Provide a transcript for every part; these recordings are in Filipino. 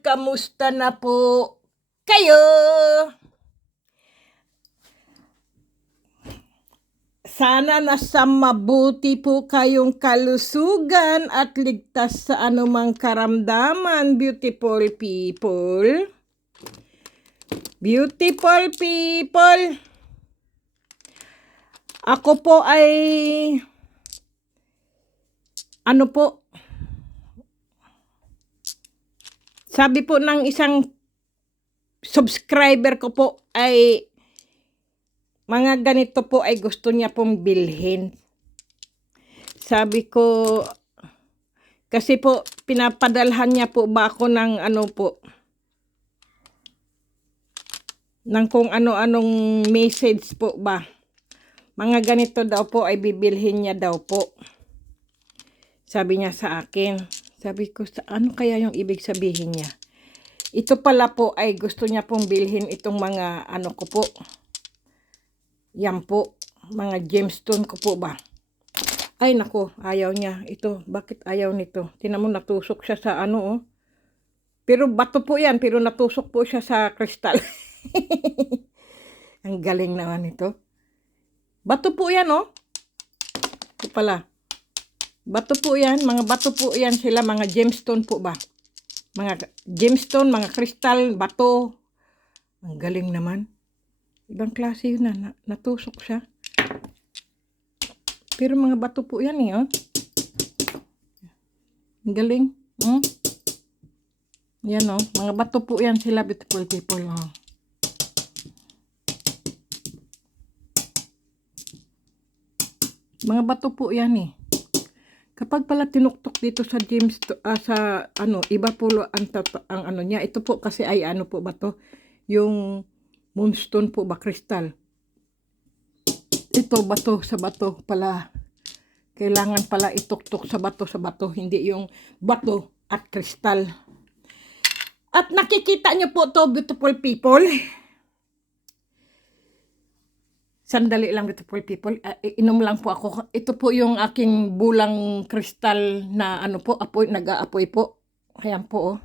kamusta na po kayo? Sana nasa mabuti po kayong kalusugan at ligtas sa anumang karamdaman, beautiful people. Beautiful people. Ako po ay sabi po ng isang subscriber ko po ay mga ganito po ay gusto niya pong bilhin. Sabi ko, kasi po pinapadalhan niya po ba ako ng ng kung ano-anong message po ba. Mga ganito daw po ay bibilhin niya daw po. Sabi niya sa akin. Sabi ko, ano kaya yung ibig sabihin niya? Ito pala po ay gusto niya pong bilhin itong mga ko po. Yan po, mga gemstone ko po ba. Ay nako, ayaw niya. Ito, bakit ayaw nito? Tingnan mo, natusok siya sa Pero bato po yan, pero natusok po siya sa kristal. Ang galing naman ito. Bato po yan, oh. Ito pala. Bato po yan, mga bato po yan sila, mga gemstone po ba? Mga gemstone, mga kristal, bato. Ang galing naman. Ibang klase yun na, natusok siya. Pero mga bato po yan oh. Ang galing. Yan oh, mga bato po yan sila, beautiful people. Oh. Mga bato po yan eh. Kapag pala tinuktok dito sa James iba po ang niya. Ito po kasi ay po ba to? Yung moonstone po ba, kristal. Ito bato sa bato pala. Kailangan pala ituktok sa bato, hindi yung bato at kristal. At nakikita nyo po to, beautiful people. Sandali lang, beautiful people. Inom lang po ako. Ito po yung aking bulang kristal na apoy, nag-aapoy po. Ayan po, oh.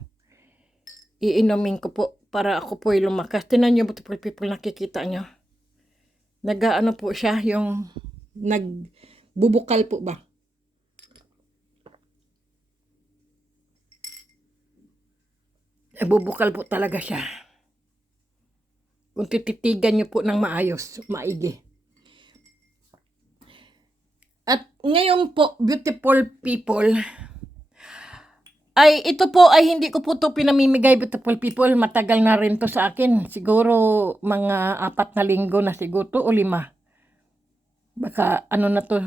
Iinumin ko po para ako po lumakas. Tingnan nyo, beautiful people, nakikita nyo. Po siya, yung nagbubukal po ba? Nagbubukal po talaga siya. Kung tititigan nyo po ng maayos, maigi. At ngayon po, beautiful people, ay ito po ay hindi ko po to pinamimigay, beautiful people. Matagal na rin to sa akin. Siguro mga 4 na linggo na siguro to o 5. Baka na to.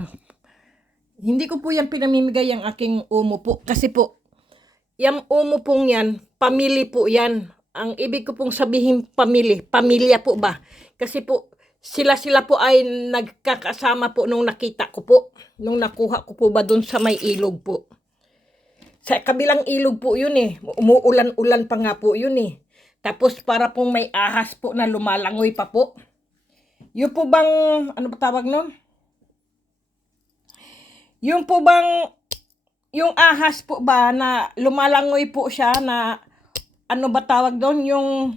Hindi ko po yan pinamimigay ang aking umo po. Kasi po, yung umo pong yan, pamili po yan. Ang ibig ko pong sabihin pamilya po ba? Kasi po, sila po ay nagkakasama po nung nakita ko po. Nung nakuha ko po ba dun sa may ilog po. Sa kabilang ilog po yun eh. Umuulan-ulan pa nga po yun eh. Tapos para pong may ahas po na lumalangoy pa po. Yung po bang, ano ba tawag nun? Yung po bang, yung ahas po ba na lumalangoy po siya na, ano ba tawag doon? Yung,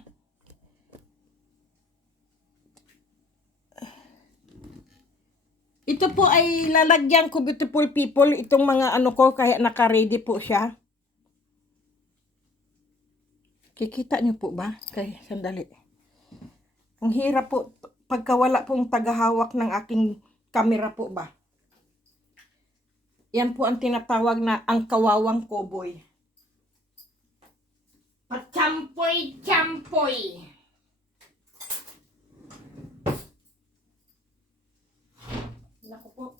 ito po ay lalagyan ko, beautiful people, itong mga ko, kaya naka-ready po siya. Kikita niyo po ba? Kaya, sandali. Ang hirap po, pagka wala pong tagahawak ng aking camera po ba. Yan po ang tinatawag na ang kawawang cowboy. Pachampoy-champoy. Naku po.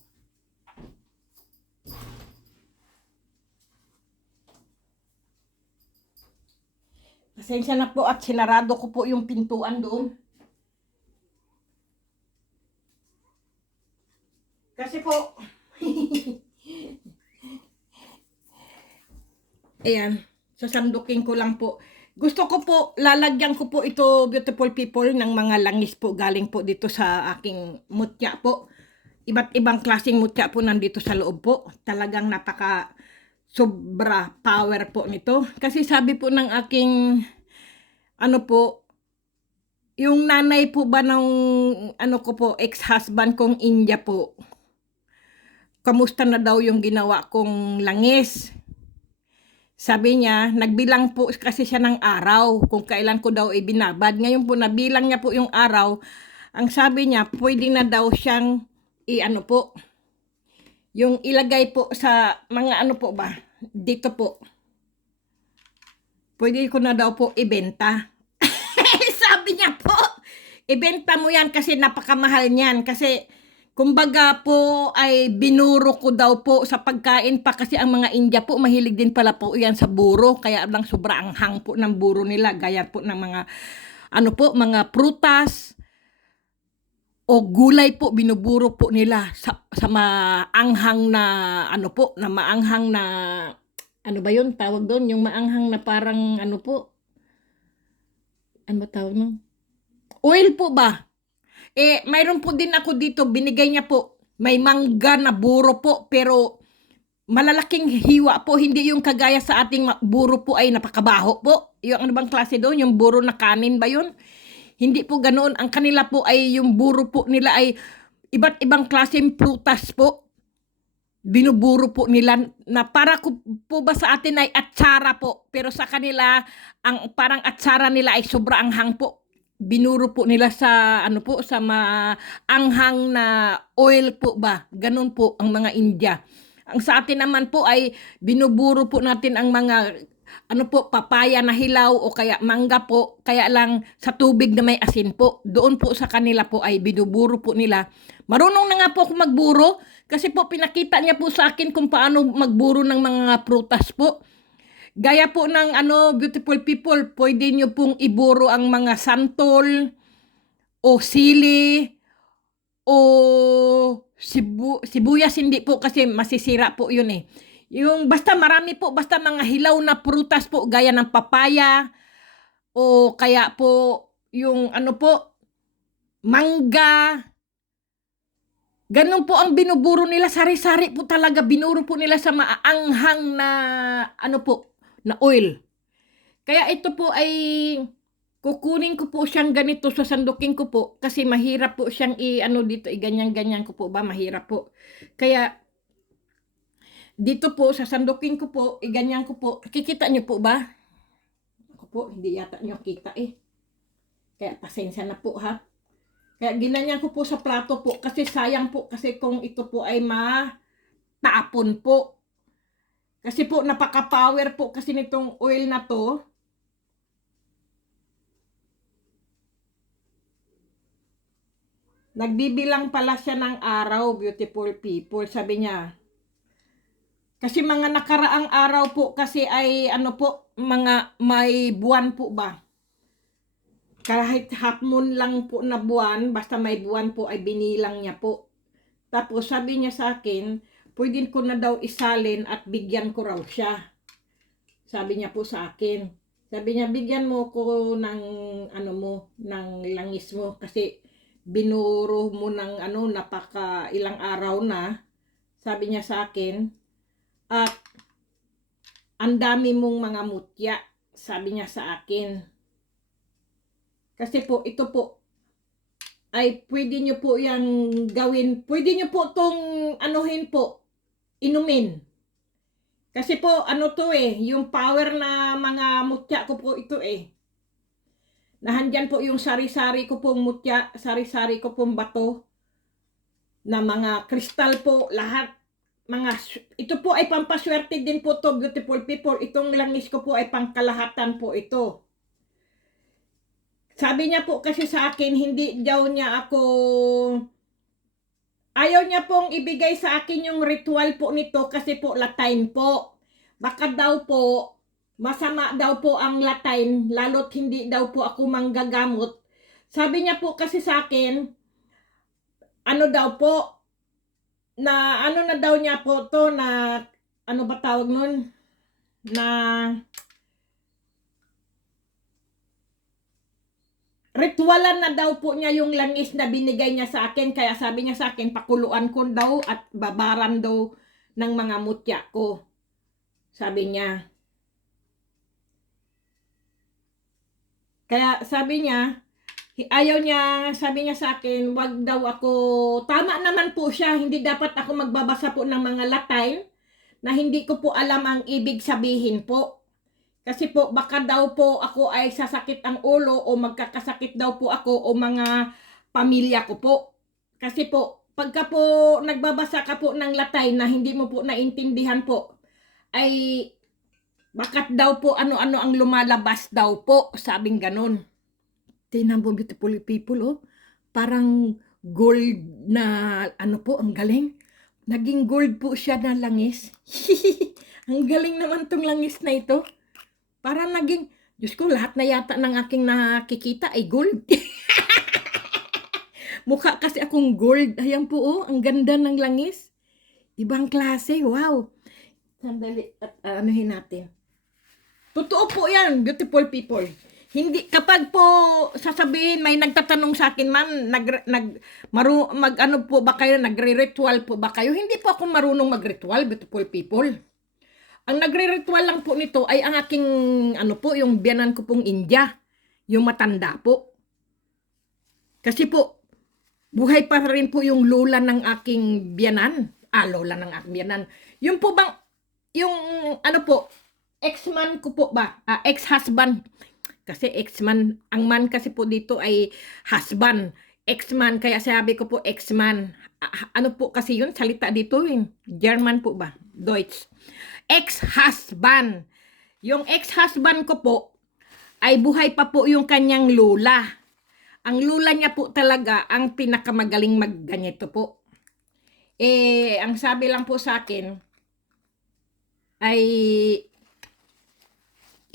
Pasensya na po at sinarado ko po yung pintuan doon. Kasi po, ayan, sasandukin ko lang po. Gusto ko po, lalagyan ko po ito, beautiful people, ng mga langis po galing po dito sa aking mutya po. Iba't ibang klaseng mutya po nandito sa loob po. Talagang napaka sobra power po nito. Kasi sabi po ng aking, ano po, yung nanay po ba ng, ano ko po, ex-husband kong India po, kamusta na daw yung ginawa kong langis. Sabi niya, nagbilang po kasi siya ng araw kung kailan ko daw ibinabad. Ngayon po, nabilang niya po yung araw. Ang sabi niya, pwede na daw siyang i-ano po, yung ilagay po sa mga ano po ba, dito po. Pwede ko na daw po ibenta. Sabi niya po, ibenta mo yan kasi napakamahal niyan. Kasi kumbaga po ay binuro ko daw po sa pagkain pa kasi ang mga India po mahilig din pala po yan sa buro. Kaya lang sobra ang hang po ng buro nila. Gaya po ng mga ano po, mga prutas o gulay po binuburo po nila sa maanghang na ano po, na maanghang na ano ba yun tawag doon? Yung maanghang na parang ano po, ano ba tawag nun? Oil po ba? Mayroon po din ako dito, binigay niya po. May mangga na buro po, pero malalaking hiwa po. Hindi yung kagaya sa ating buro po ay napakabaho po. Yung ano bang klase doon? Yung buro na kanin ba yun? Hindi po ganoon. Ang kanila po ay yung buro po nila ay iba't ibang klaseng prutas po. Binuburo po nila na para po ba sa atin ay atsara po. Pero sa kanila, ang parang atsara nila ay sobra anghang po. Binuro po nila sa ano po, sa maanghang na oil po ba. Ganun po ang mga India. Ang sa atin naman po ay binuburo po natin ang mga ano po, papaya na hilaw o kaya mangga po, kaya lang sa tubig na may asin po. Doon po sa kanila po ay binuburo po nila. Marunong na nga po ako magburo kasi po pinakita niya po sa akin kung paano magburo ng mga prutas po. Gaya po ng ano, beautiful people, pwede nyo pong iburo ang mga santol o sili o sibuyas, hindi po kasi masisira po yun eh. Yung basta marami po, basta mga hilaw na prutas po gaya ng papaya o kaya po yung ano po, mangga. Ganun po ang binuburo nila, sari-sari po talaga, binuro po nila sa maanghang na ano po, na oil. Kaya ito po ay kukunin ko po siyang ganito, sasandukin ko po kasi mahirap po siyang i-ano dito, i-ganyan-ganyan ko po ba, mahirap po. Kaya dito po, sasandukin ko po, i-ganyan ko po. Kikita niyo po ba? Ako po, hindi yata niyo kita eh. Kaya pasensya na po ha. Kaya ginanyan ko po sa plato po kasi sayang po kasi kung ito po ay matapon po. Kasi po napaka-power po kasi nitong oil na to. Nagbibilang pala siya ng araw, beautiful people. Sabi niya, kasi mga nakaraang araw po kasi ay ano po, mga may buwan po ba? Kahit half moon lang po na buwan, basta may buwan po ay binilang niya po. Tapos sabi niya sa akin, pwede ko na daw isalin at bigyan ko raw siya. Sabi niya po sa akin. Sabi niya, bigyan mo ko ng ano mo, ng langis mo kasi binuro mo ng ano, napaka ilang araw na. Sabi niya sa akin, at ang dami mong mga mutya, sabi niya sa akin. Kasi po, ito po, ay pwede nyo po yung gawin, pwede nyo po itong anuhin po, inumin. Kasi po, ano to eh, yung power na mga mutya ko po ito eh. Nahandyan po yung sari-sari ko pong mutya, sari-sari ko pong bato, na mga kristal po, lahat. Ito po ay pampaswerte din po to, beautiful people. Itong langis ko po ay pangkalahatan po ito. Sabi niya po kasi sa akin, hindi daw niya ako, ayaw niya pong ibigay sa akin yung ritual po nito kasi po Latin po. Baka daw po, masama daw po ang Latin, lalo't hindi daw po ako manggagamot. Sabi niya po kasi sa akin, ano daw po, na ano na daw niya po to, na ano ba tawag nun, na ritualan na daw po niya yung langis na binigay niya sa akin. Kaya sabi niya sa akin, pakuluan ko daw at babaran daw ng mga mutya ko. Sabi niya. Kaya sabi niya, ayaw niya, sabi niya sa akin, wag daw ako, tama naman po siya, hindi dapat ako magbabasa po ng mga Latin na hindi ko po alam ang ibig sabihin po. Kasi po, baka daw po ako ay sasakit ang ulo o magkakasakit daw po ako o mga pamilya ko po. Kasi po, pagka po nagbabasa ka po ng Latin na hindi mo po naintindihan po, ay bakat daw po ano-ano ang lumalabas daw po, sabing ganun. Tingnan mo, beautiful people, oh. Parang gold na, ano po, ang galing. Naging gold po siya na langis. Ang galing naman tong langis na ito. Parang naging, Diyos ko, lahat na yata ng aking nakikita ay gold. Mukha kasi akong gold. Ayan po, oh, ang ganda ng langis. Ibang klase, wow. Sandali, at anuhin natin. Totoo po yan, beautiful people. Hindi, kapag po sasabihin, may nagtatanong sa akin, ma'am, ano po ba kayo, nagre-ritual po ba kayo? Hindi po ako marunong mag-ritual, beautiful people. Ang nagre-ritual lang po nito ay ang aking, ano po, yung biyanan ko pong India, yung matanda po. Kasi po, buhay pa rin po yung lola ng aking biyanan. Lola ng aking biyanan. Yung po bang, yung, ano po, ex-man ko po ba? Ex-husband. Kasi ex-man, ang man kasi po dito ay husband. Ex-man, kaya sabi ko po ex-man. Ano po kasi yun? Salita dito yun. German po ba? Deutsch. Ex-husband. Yung ex-husband ko po, ay buhay pa po yung kanyang lola. Ang lola niya po talaga ang pinakamagaling magganito po. Ang sabi lang po sa akin, ay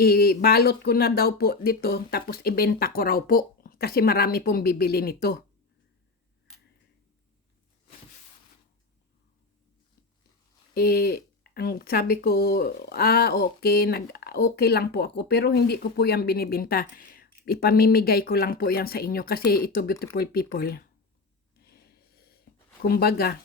ibalot ko na daw po dito tapos ibenta ko raw po kasi marami pong bibili nito. Ang sabi ko, okay, okay lang po ako pero hindi ko po yan binibenta. Ipamimigay ko lang po yan sa inyo kasi ito, beautiful people. Kumbaga,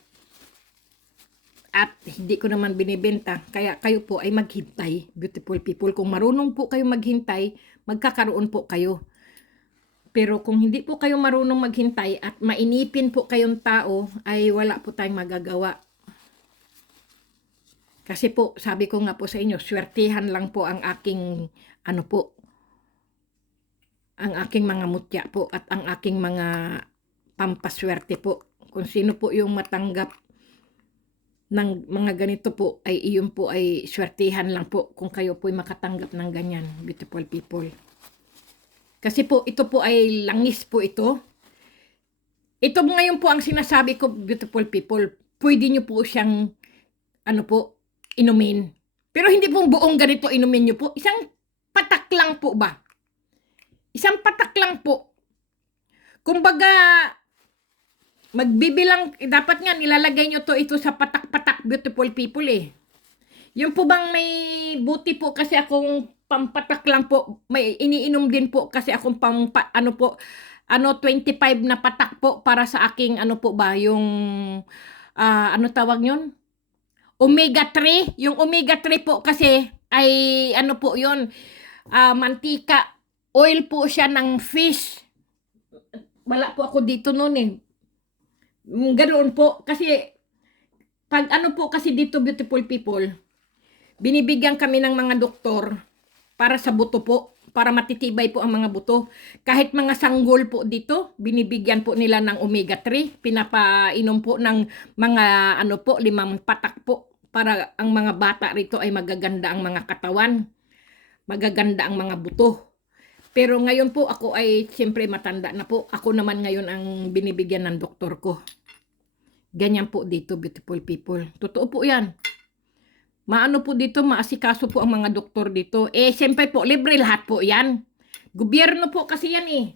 at hindi ko naman binibenta. Kaya kayo po ay maghintay, beautiful people. Kung marunong po kayo maghintay, magkakaroon po kayo. Pero kung hindi po kayo marunong maghintay at mainipin po kayong tao, ay wala po tayong magagawa. Kasi po, sabi ko nga po sa inyo, swertihan lang po ang aking, ano po, ang aking mga mutya po at ang aking mga pampaswerte po. Kung sino po yung matanggap ng mga ganito po ay iyon po ay swertihan lang po kung kayo po ay makatanggap ng ganyan, beautiful people. Kasi po ito po ay langis po ito. Ito ngayon po ang sinasabi ko, beautiful people. Pwede nyo po siyang ano po, inumin. Pero hindi po buong ganito inumin nyo po. Isang patak lang po ba? Isang patak lang po. Kumbaga, magbibilang, dapat nga nilalagay nyo to ito sa patak-patak, beautiful people eh. Yung po bang may buti po kasi akong pampatak lang po, may iniinom din po kasi akong ano po, 25 na patak po para sa aking ano po ba, yung, ano tawag yun? Omega 3. Yung omega 3 po kasi ay ano po yun, mantika, oil po siya ng fish. Wala po ako dito noon eh. Ganoon po kasi pag ano po kasi dito, beautiful people, binibigyan kami ng mga doktor para sa buto po, para matitibay po ang mga buto. Kahit mga sanggol po dito, binibigyan po nila ng omega 3, pinapainom po ng mga ano po, 5 patak po para ang mga bata rito ay magaganda ang mga katawan, magaganda ang mga buto. Pero ngayon po ako ay siyempre matanda na po. Ako naman ngayon ang binibigyan ng doktor ko. Ganyan po dito, beautiful people. Totoo po yan. Maano po dito, maasikaso po ang mga doktor dito. Siyempre po, libre lahat po yan. Gobyerno po kasi yan eh.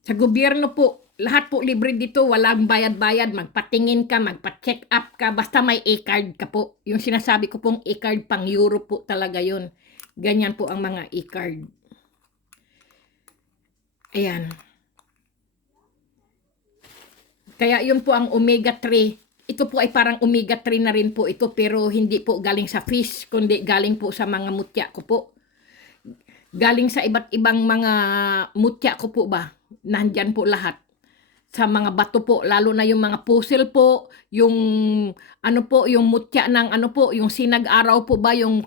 Sa gobyerno po, lahat po libre dito. Walang bayad-bayad. Magpatingin ka, magpa-check up ka. Basta may e-card ka po. Yung sinasabi ko pong e-card, pang Europe po talaga yun. Ganyan po ang mga e-card. Ayan. Kaya yun po ang omega 3. ito po ay parang omega-3 na rin po ito, pero hindi po galing sa fish, kundi galing po sa mga mutya ko po. Galing sa iba't ibang mga mutya ko po ba, nandyan po lahat. Sa mga bato po, lalo na yung mga pusil po, yung ano po, yung mutya ng ano po, yung sinag-araw po ba, yung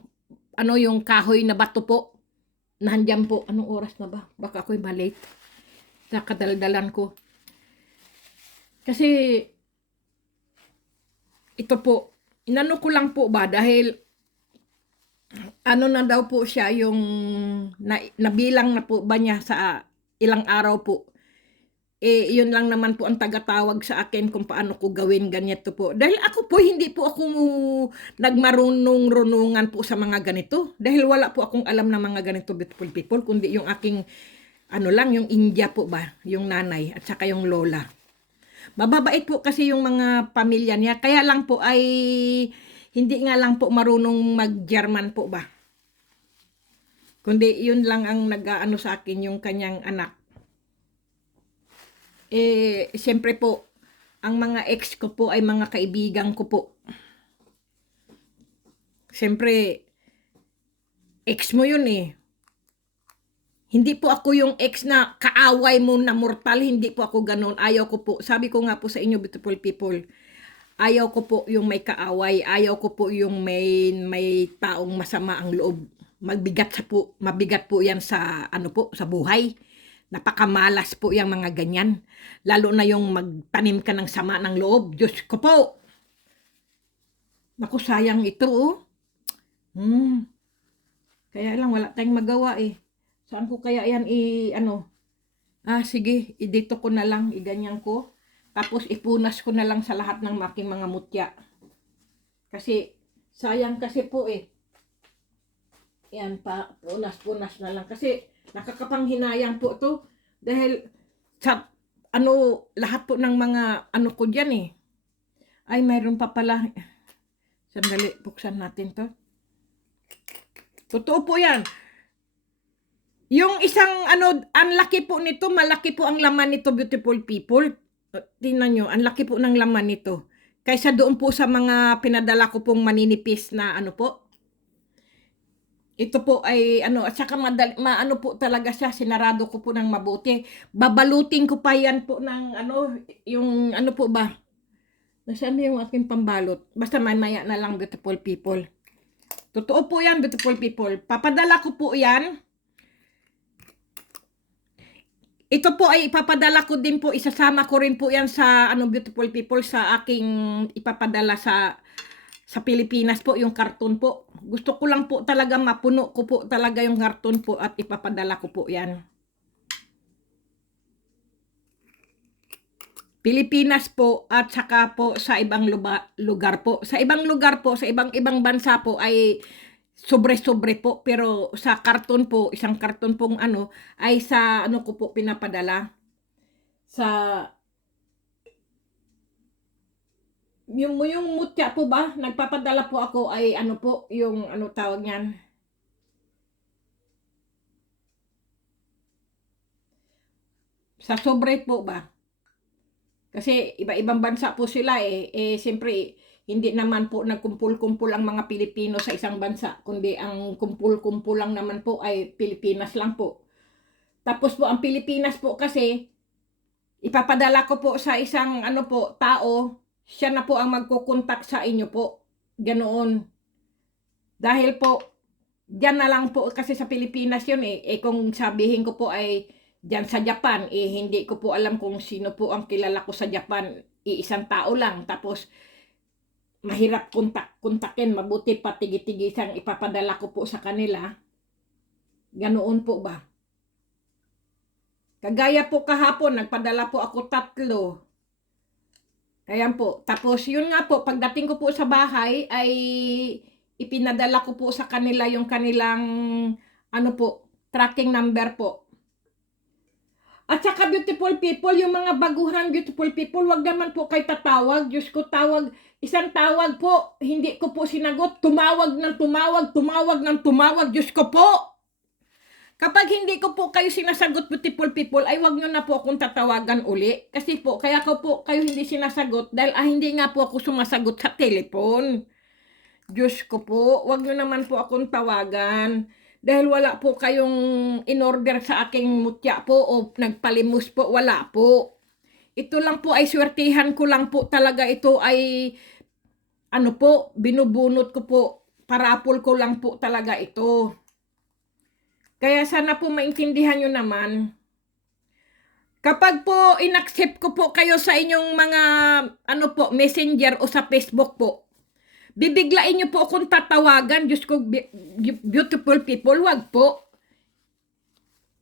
ano, yung kahoy na bato po. Nandyan po, anong oras na ba? Baka ako'y malate sa kadaldalan ko. Kasi ito po, inano ko lang po ba dahil ano na daw po siya yung nabilang na po ba niya sa ilang araw po. Eh, yun lang naman po ang tagatawag sa akin kung paano ko gawin ganito po. Dahil ako po, hindi po ako nagmarunong-runungan po sa mga ganito. Dahil wala po akong alam na mga ganito, beautiful people, kundi yung aking, ano lang, yung India po ba, yung nanay at saka yung lola. Mababait po kasi yung mga pamilya niya. Kaya lang po ay hindi nga lang po marunong mag-German po ba. Kundi yun lang ang nag-aano sa akin yung kanyang anak. Eh, siyempre po, ang mga ex ko po ay mga kaibigan ko po. Siyempre, ex mo yun eh. Hindi po ako yung ex na kaaway mo na mortal, hindi po ako ganon. Ayaw ko po, sabi ko nga po sa inyo, beautiful people, ayaw ko po yung may kaaway, ayaw ko po yung may taong masama ang loob. Mabigat po yan sa ano po, sa buhay. Napakamalas po yung mga ganyan. Lalo na yung magtanim ka ng sama ng loob. Diyos ko po. Naku, sayang ito oh. Kaya lang wala tayong magawa eh. Saan ko kaya yan sige, dito ko na lang, iganyan ko. Tapos ipunas ko na lang sa lahat ng aking mga mutya. Kasi sayang kasi po eh. Yan pa, punas na lang. Kasi nakakapanghinayang po to. Dahil sa lahat po ng mga ko dyan eh. Ay, mayroon pa pala. Sandali, buksan natin to. Totoo po yan. Yung isang ang laki po nito, malaki po ang laman nito, beautiful people. Tingnan nyo, ang laki po ng laman nito. Kaysa doon po sa mga pinadala ko pong maninipis na po. Ito po ay at saka maano po talaga siya, sinarado ko po ng mabuti. Babalutin ko pa yan po ng yung po ba? Nasaan yung aking pambalot? Basta maya na lang, beautiful people. Totoo po yan, beautiful people. Papadala ko po yan. Ito po ay ipapadala ko din po, isasama ko rin po yan sa beautiful people, sa aking ipapadala sa Pilipinas po, yung karton po. Gusto ko lang po talaga mapuno ko po talaga yung karton po at ipapadala ko po yan. Pilipinas po at saka po sa ibang lugar po. Sa ibang lugar po, sa ibang bansa po ay sobre-sobre po, pero sa karton po, isang karton pong ay sa ko po pinapadala. Sa yung mutya po ba, nagpapadala po ako ay po, yung tawag niyan. Sa sobre po ba? Kasi iba-ibang bansa po sila siyempre hindi naman po nagkumpul-kumpul ang mga Pilipino sa isang bansa, kundi ang kumpul-kumpul lang naman po ay Pilipinas lang po. Tapos po ang Pilipinas po kasi ipapadala ko po sa isang po tao, siya na po ang magkukontak sa inyo po. Ganoon. Dahil po diyan na lang po kasi sa Pilipinas yun kung sabihin ko po ay diyan sa Japan, hindi ko po alam kung sino po ang kilala ko sa Japan. Isang tao lang. Tapos, mahirap kontakin. Mabuti pa tigi-tigisang ipapadala ko po sa kanila. Ganoon po ba? Kagaya po kahapon, nagpadala po ako 3. Ayan po. Tapos, yun nga po, pagdating ko po sa bahay, ay ipinadala ko po sa kanila yung kanilang, tracking number po. At saka, beautiful people, yung mga baguhan, beautiful people, wag naman po kayo tatawag. Diyos ko, isang tawag po, hindi ko po sinagot. Tumawag ng tumawag. Diyos ko po. Kapag hindi ko po kayo sinasagot, beautiful people, ay wag nyo na po akong tatawagan uli. Kasi po, kaya ko po kayo hindi sinasagot dahil hindi nga po ako sumasagot sa telepon. Diyos ko po, wag nyo naman po akong tawagan. Dahil wala po kayong in-order sa aking mutya po o nagpalimos po, wala po. Ito lang po ay swertihan ko lang po talaga. Ito ay, ano po, binubunot ko po. Parapol ko lang po talaga ito. Kaya sana po maintindihan nyo naman. Kapag po inaccept ko po kayo sa inyong mga ano po, messenger o sa Facebook po, bibiglain nyo po akong tatawagan. Diyos ko, beautiful people, wag po.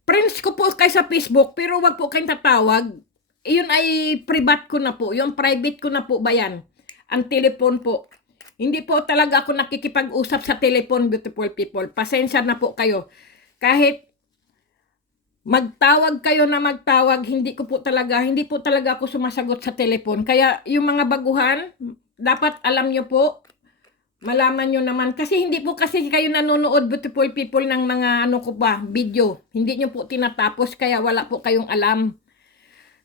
Friends ko po kayo sa Facebook, pero wag po kayong tatawag. Iyon ay private ko na po. Yung private ko na po ba yan? Ang telepon po. Hindi po talaga ako nakikipag-usap sa telepon, beautiful people. Pasensya na po kayo. Kahit magtawag kayo na magtawag, hindi po talaga ako sumasagot sa telepon. Kaya yung mga baguhan, dapat alam nyo po, malaman nyo naman. Kasi hindi po kasi kayo nanonood, beautiful people, ng mga ano ko ba, video. Hindi nyo po tinatapos, kaya wala po kayong alam.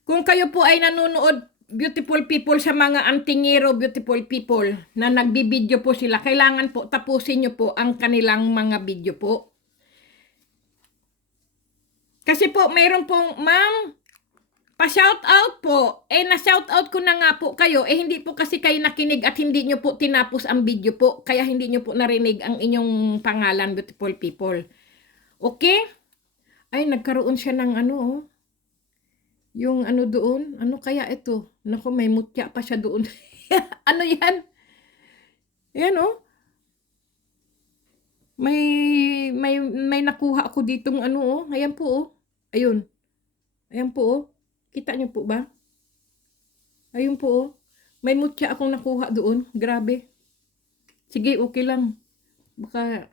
Kung kayo po ay nanonood, beautiful people, sa mga antingero, beautiful people, na nagbibideo po sila, kailangan po tapusin nyo po ang kanilang mga video po. Kasi po, mayroon pong, ma'am, pa-shout out po. Na-shout out ko na nga po kayo. Hindi po kasi kayo nakinig at hindi nyo po tinapos ang video po. Kaya hindi nyo po narinig ang inyong pangalan, beautiful people. Okay? Ay, nagkaroon siya ng ano, oh. Yung ano doon. Ano kaya ito? Naku, may mutya pa siya doon. Ano yan? Yan, oh. May nakuha ako ditong ano, oh. Ayan po, oh. Ayun. Ayan po, oh. Kita niyo po ba? Ayun po, oh. May mutya akong nakuha doon. Grabe. Sige, okay lang. Baka,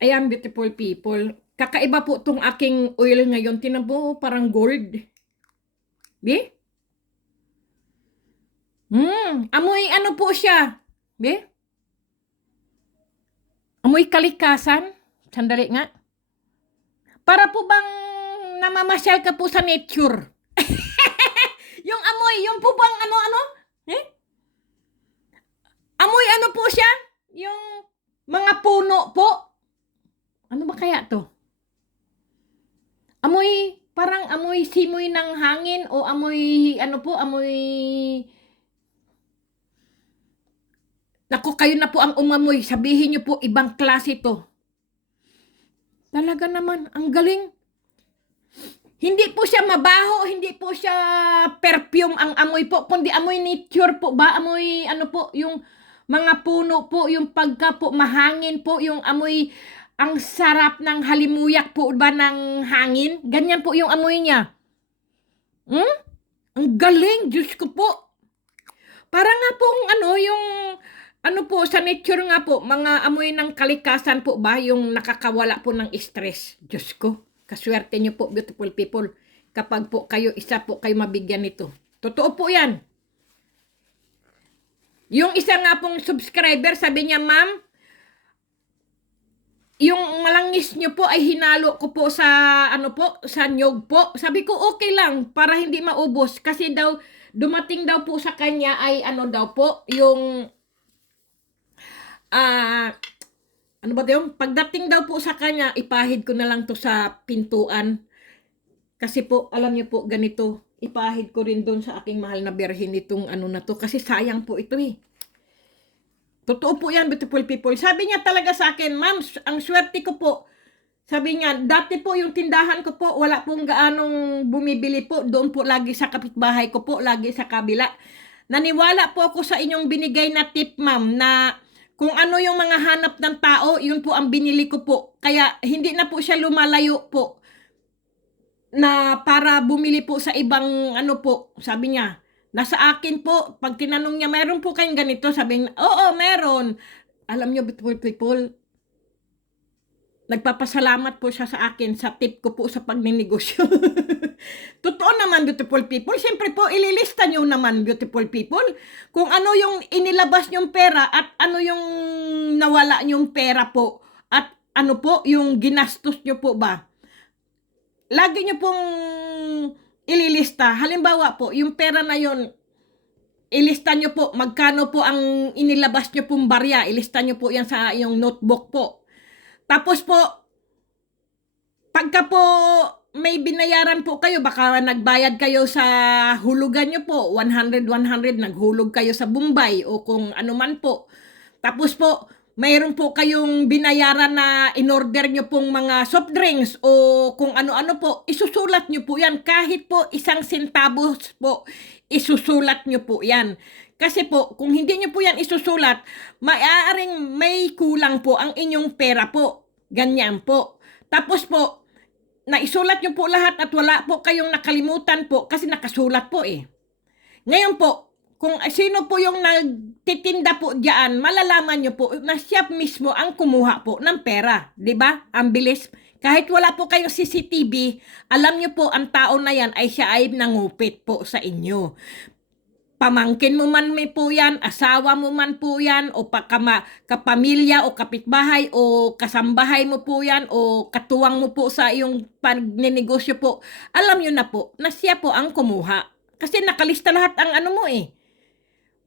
ayan, beautiful people. Kakaiba po tong aking oil ngayon. Tinan po, parang gold. Be? Amoy ano po siya? Be? Amoy kalikasan. Sandali nga. Para po bang namamasyal ka po sa nature? Yung amoy, yung po bang ano? Amoy ano po siya? Yung mga puno po. Ano ba kaya to? Amoy, parang amoy simoy ng hangin o amoy, ano po, amoy... Naku, kayo na po ang umamoy. Sabihin niyo po, ibang klase to. Talaga naman, ang galing. Hindi po siya mabaho, hindi po siya perfume ang amoy po, kundi amoy nature po ba? Amoy ano po, yung mga puno po, yung pagka po mahangin po, yung amoy, ang sarap ng halimuyak po ba ng hangin? Ganyan po yung amoy niya. Ang galing, Diyos ko po. Para nga pong ano, yung ano po, sa nature nga po, mga amoy ng kalikasan po ba, yung nakakawala po ng stress. Diyos ko, kaswerte nyo po, beautiful people, kapag po kayo, isa po kayo mabigyan nito. Totoo po yan. Yung isa nga pong subscriber, sabi niya, ma'am, yung malangis nyo po ay hinalo ko po sa, ano po, sa nyog po. Sabi ko, okay lang, para hindi maubos. Kasi daw, dumating daw po sa kanya ay ano daw po, yung, ano ba yung, pagdating daw po sa kanya, ipahid ko na lang to sa pintuan. Kasi po, alam niyo po, ganito, ipahid ko rin doon sa aking mahal na birhen itong ano na to. Kasi sayang po ito eh. Totoo po yan, beautiful people. Sabi niya talaga sa akin, ma'am, ang swerte ko po. Sabi niya, dati po yung tindahan ko po, wala pong gaanong bumibili po. Doon po lagi sa kapitbahay ko po, lagi sa kabila. Naniwala po ako sa inyong binigay na tip, ma'am, na kung ano yung mga hanap ng tao, yun po ang binili ko po. Kaya hindi na po siya lumalayo po na para bumili po sa ibang ano po. Sabi niya, nasa akin po. Pag tinanong niya, meron po kayong ganito? Sabi niya, oo, meron. Alam niyo, beautiful people, nagpapasalamat po siya sa akin sa tip ko po sa pagninegosyo. Totoo naman, beautiful people. Siyempre po, ililista nyo naman, beautiful people, kung ano yung inilabas nyong pera at ano yung nawala nyong pera po. At ano po, yung ginastos nyo po ba? Lagi nyo pong ililista. Halimbawa po, yung pera na yon, ilista nyo po magkano po ang inilabas nyo pong barya. Ilista nyo po yan sa yung notebook po. Tapos po, pagka po may binayaran po kayo, baka nagbayad kayo sa hulugan nyo po, 100, naghulog kayo sa Bombay o kung ano man po. Tapos po, mayroon po kayong binayaran na in-order nyo pong mga soft drinks o kung ano-ano po, isusulat nyo po yan. Kahit po 1 centavos po, isusulat nyo po yan. Kasi po, kung hindi nyo po yan isusulat, maaaring may kulang po ang inyong pera po. Ganyan po. Tapos po, naisulat nyo po lahat at wala po kayong nakalimutan po kasi nakasulat po eh. Ngayon po, kung sino po yung nagtitinda po diyan, malalaman nyo po na siya mismo ang kumuha po ng pera. 'Di ba? Ang bilis. Kahit wala po kayong CCTV, alam nyo po ang tao na yan ay siya ay nangupit po sa inyo. Pamangkin mo man may po yan, asawa mo man po yan, o kapamilya o kapitbahay o kasambahay mo po yan, o katuwang mo po sa iyong pagnenegosyo po, alam nyo na po na siya po ang kumuha. Kasi nakalista lahat ang ano mo eh.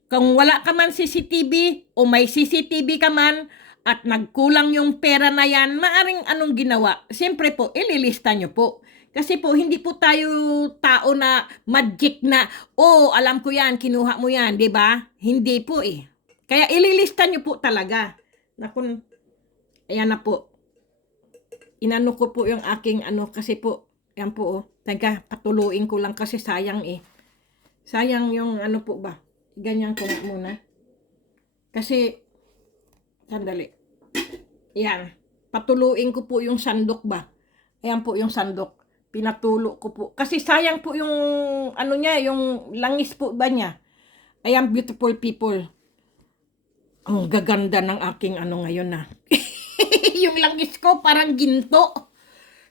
Kung wala ka man CCTV o may CCTV ka man at nagkulang yung pera na yan, maaring anong ginawa? Siyempre po, ililista nyo po. Kasi po, hindi po tayo tao na magic na, oh, alam ko yan, kinuha mo yan, di ba? Hindi po eh. Kaya ililista nyo po talaga. Nakun, ayan na po. Inano ko po yung aking ano, kasi po, ayan po oh. Teka, patuluin ko lang kasi sayang eh. Sayang yung ano po ba. Ganyan ko nga muna. Kasi, sandali. Ayan, patuluin ko po yung sandok ba. Ayan po yung sandok. Pinatulo ko po. Kasi sayang po yung ano niya, yung langis po ba niya. Ayan, beautiful people. Ang gaganda ng aking ano ngayon na. Yung langis ko parang ginto.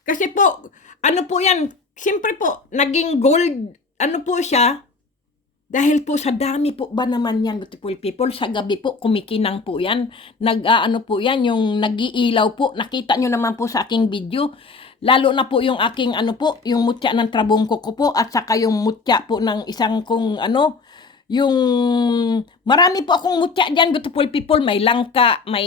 Kasi po, ano po yan, siyempre po, naging gold, ano po siya, dahil po sa dami po ba naman yan, beautiful people, sa gabi po, kumikinang po yan. Ano po yan, yung nag-iilaw po, nakita nyo naman po sa aking video. Lalo na po yung aking ano po, yung mutya ng trabongko ko po at saka yung mutya po ng isang kong ano, yung marami po akong mutya diyan, beautiful people, may langka, may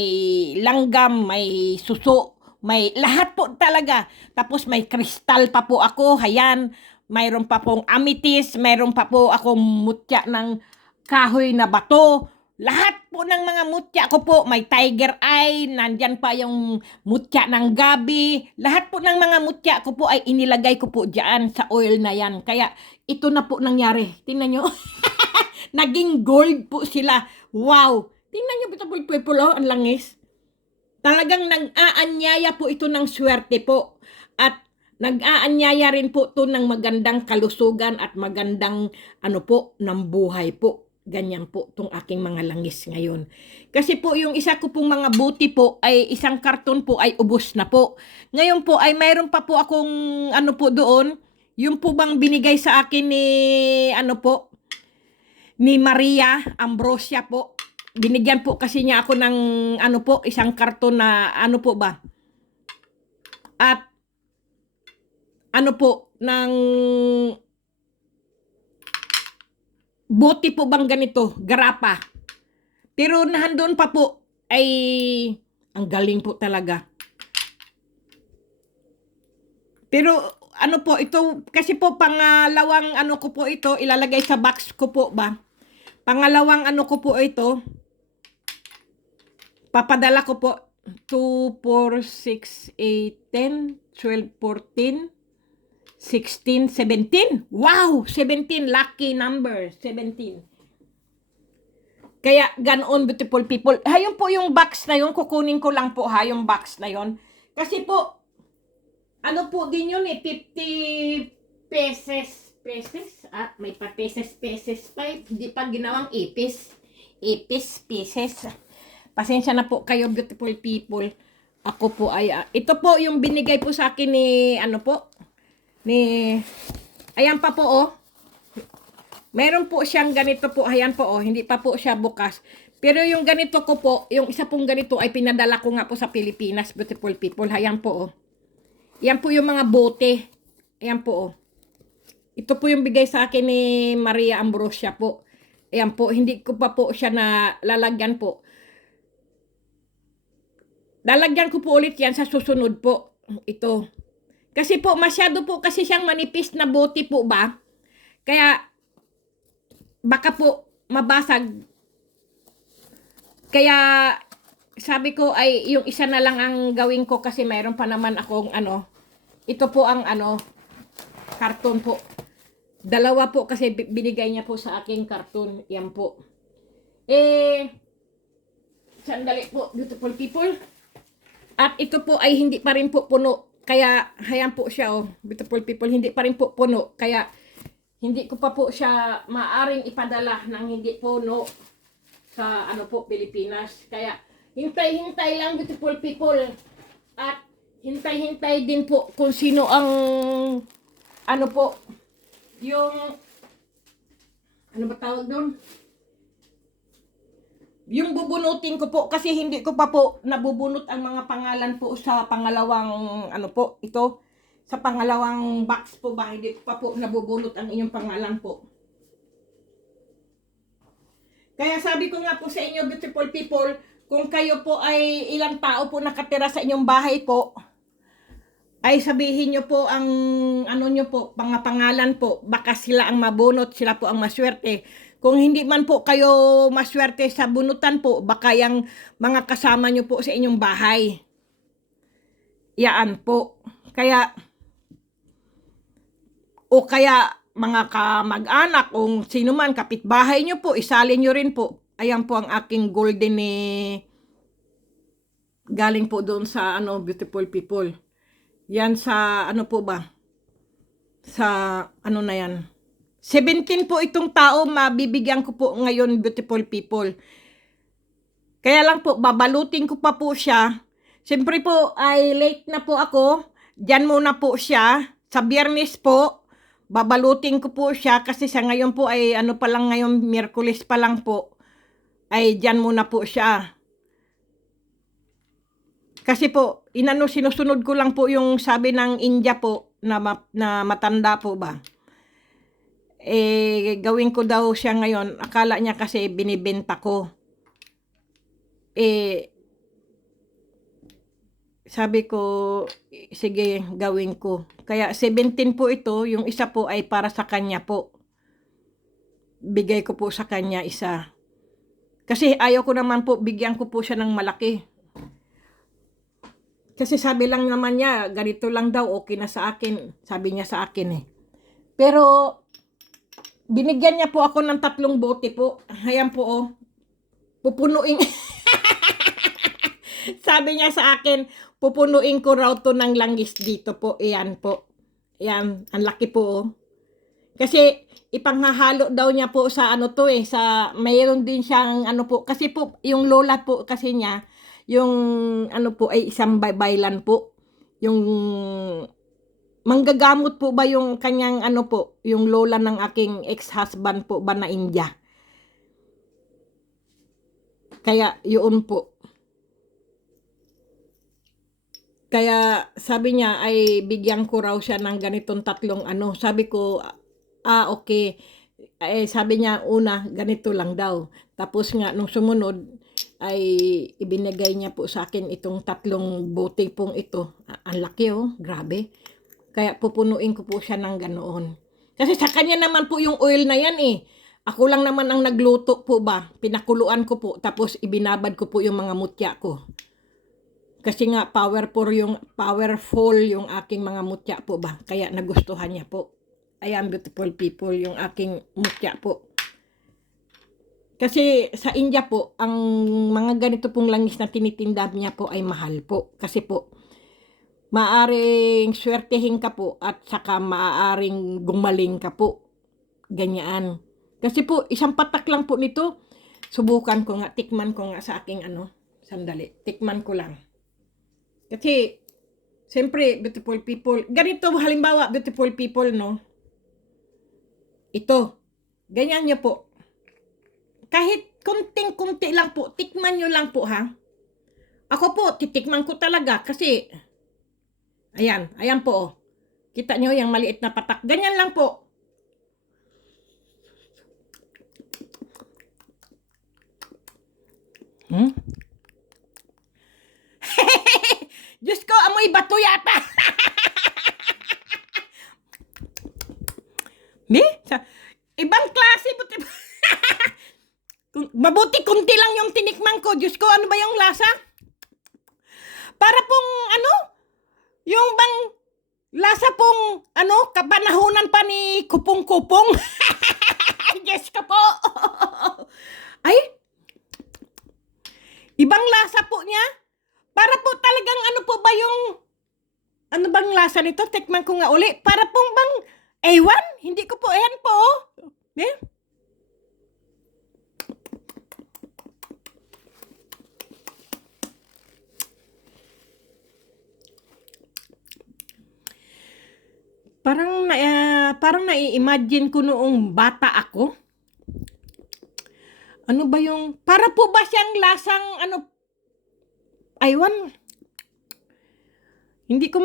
langgam, may suso, may lahat po talaga. Tapos may kristal pa po ako, hayan, mayroon pa pong amethyst, mayroon pa po akong mutya ng kahoy na bato. Lahat po ng mga mutya ko po, may tiger eye, nandyan pa yung mutya ng gabi. Lahat po ng mga mutya ko po ay inilagay ko po dyan sa oil na yan. Kaya ito na po nangyari. Tingnan nyo. Naging gold po sila. Wow! Tingnan nyo, beautiful people, oh, ang langis. Talagang nag-aanyaya po ito ng swerte po. At nag-aanyaya rin po ito ng magandang kalusugan at magandang ano po, ng buhay po. Ganyan po itong aking mga langis ngayon. Kasi po yung isa ko pong mga buti po ay isang karton po ay ubos na po. Ngayon po ay mayroon pa po akong ano po doon. Yung po bang binigay sa akin ni ano po, ni Maria Ambrosia po. Binigyan po kasi niya ako ng ano po, isang karton na ano po ba. At ano po, ng bote po bang ganito, garapa. Pero nahandun pa po ay ang galing po talaga. Pero ano po ito, kasi po pangalawang ano ko po ito, ilalagay sa box ko po ba. Pangalawang ano ko po ito, papadala ko po 2, 4, 6, 8, 10, 12, 14, 16, 17. Wow! 17. Lucky number. 17. Kaya, ganoon, beautiful people. Hayun po yung box na yun. Kukunin ko lang po ha, yung box na yun. Kasi po, ano po din yun eh, 50 pesos. Pesos? Ah, may pa pesos pa. Hindi pa ginawang ipis. Ipis, pesos. Pasensya na po kayo, beautiful people. Ako po ay, ito po yung binigay po sa akin ni, ano po, ayan pa po oh. Meron po siyang ganito po, ayan po oh, hindi pa po siya bukas. Pero yung ganito ko po, yung isa pong ganito ay pinadala ko nga po sa Pilipinas, beautiful people. Ayan po, oh. Yan po yung mga bote. Ayan po, oh. Ito po yung bigay sa akin ni Maria Ambrosia po. Ayan po, hindi ko pa po siya na lalagyan po. Lalagyan ko po ulit yan sa susunod po. Ito. Kasi po, masyado po kasi siyang manipis na bote po ba? Kaya, baka po mabasag. Kaya, sabi ko ay yung isa na lang ang gawin ko kasi mayroon pa naman akong ano. Ito po ang ano, karton po. Dalawa po kasi binigay niya po sa aking karton. Yan po. Sandali po, beautiful people. At ito po ay hindi pa rin po puno. Kaya, hayan po siya, oh, beautiful people. Hindi pa rin po puno. Kaya, hindi ko pa po siya maaring ipadala ng hindi puno sa ano po, Pilipinas. Kaya, hintay-hintay lang, beautiful people. At, hintay-hintay din po kung sino ang ano po, yung ano ba tawag doon? Yung bubunutin ko po kasi hindi ko pa po nabubunot ang mga pangalan po sa pangalawang ano po, ito sa pangalawang box po ba, hindi ko pa po nabubunot ang inyong pangalan po. Kaya sabi ko nga po sa inyo, beautiful people, kung kayo po ay ilang tao po nakatira sa inyong bahay po, ay sabihin nyo po ang ano nyo po, pangalan po, baka sila ang mabunot, sila po ang maswerte. Kung hindi man po kayo maswerte sa bunutan po, baka yung mga kasama nyo po sa inyong bahay. Yaan po. Kaya, o kaya mga kamag-anak, kung sino man, kapitbahay nyo po, isalin nyo rin po. Ayan po ang aking golden galing po doon sa ano, beautiful people. Yan sa ano po ba? Sa ano na yan? 17 po itong tao mabibigyan ko po ngayon, beautiful people. Kaya lang po, babalutin ko pa po siya. Siyempre po, ay late na po ako. Diyan muna po siya. Sa Biyernes po, babalutin ko po siya kasi sa ngayon po ay ano pa lang ngayon, Miyerkules pa lang po. Ay diyan muna po siya. Kasi po, sinusunod ko lang po yung sabi ng India po na matanda po ba. Gawin ko daw siya ngayon. Akala niya kasi binibenta ko. Sabi ko, sige, gawin ko. Kaya 17 po ito, yung isa po ay para sa kanya po. Bigay ko po sa kanya isa. Kasi ayaw ko naman po, bigyan ko po siya ng malaki. Kasi sabi lang naman niya, ganito lang daw, okay na sa akin. Sabi niya sa akin eh. Pero, binigyan niya po ako ng 3 bote po. Ayan po oh. Pupunuin. Sabi niya sa akin, pupunuin ko raw to ng langis dito po. Ayan po. Ayan, ang laki po oh. Kasi, ipanghahalo daw niya po sa ano to eh. Mayroon din siyang ano po. Kasi po, yung lola po kasi niya, yung ano po ay isang baylan po. Yung manggagamot po ba yung kanyang ano po, yung lola ng aking ex-husband po ba na India. Kaya yun po. Kaya sabi niya ay bigyan ko raw siya ng ganitong 3 ano. Sabi ko, okay. Sabi niya una, ganito lang daw. Tapos nga nung sumunod, ay ibinigay niya po sa akin itong 3 bote pong ito. Ang laki oh, grabe. Kaya pupunuin ko po siya ng ganoon. Kasi sa kanya naman po yung oil na yan eh. Ako lang naman ang nagluto po ba. Pinakuluan ko po, tapos ibinabad ko po yung mga mutya ko. Kasi nga powerful yung aking mga mutya po ba. Kaya nagustuhan niya po. Ayan, beautiful people, yung aking mutya po. Kasi sa India po, ang mga ganito pong langis na tinitinda niya po ay mahal po. Kasi po, maaring swertehin ka po at saka maaring gumaling ka po. Ganyan. Kasi po, isang patak lang po nito. Subukan ko nga, tikman ko nga sa aking ano. Sandali, tikman ko lang. Kasi, siyempre, beautiful people. Ganito, halimbawa, beautiful people, no? Ito. Ganyan niyo po. Kahit konting-kunti lang po. Tikman nyo lang po, ha? Ako po, titikman ko talaga kasi, ayan po, oh. Kita nyo yung maliit na patak. Ganyan lang po. Diyos ko, amoy bato yata. Ibang klase. Mabuti kunti lang yung tinikman ko. Diyos ko, ano ba yung lasa? Para pong, yung bang lasa pong, kapanahunan pa ni Kupong-Kupong. Diyos ko po. Ay, ibang lasa po niya. Para po talagang po ba yung, ano bang lasa nito? Tikman ko nga uli. Para pong bang, ewan? Hindi ko po, ayan po. Eh? Parang nai-imagine ko noong bata ako. Ano ba yung, para po ba siyang lasang, aywan. Hindi ko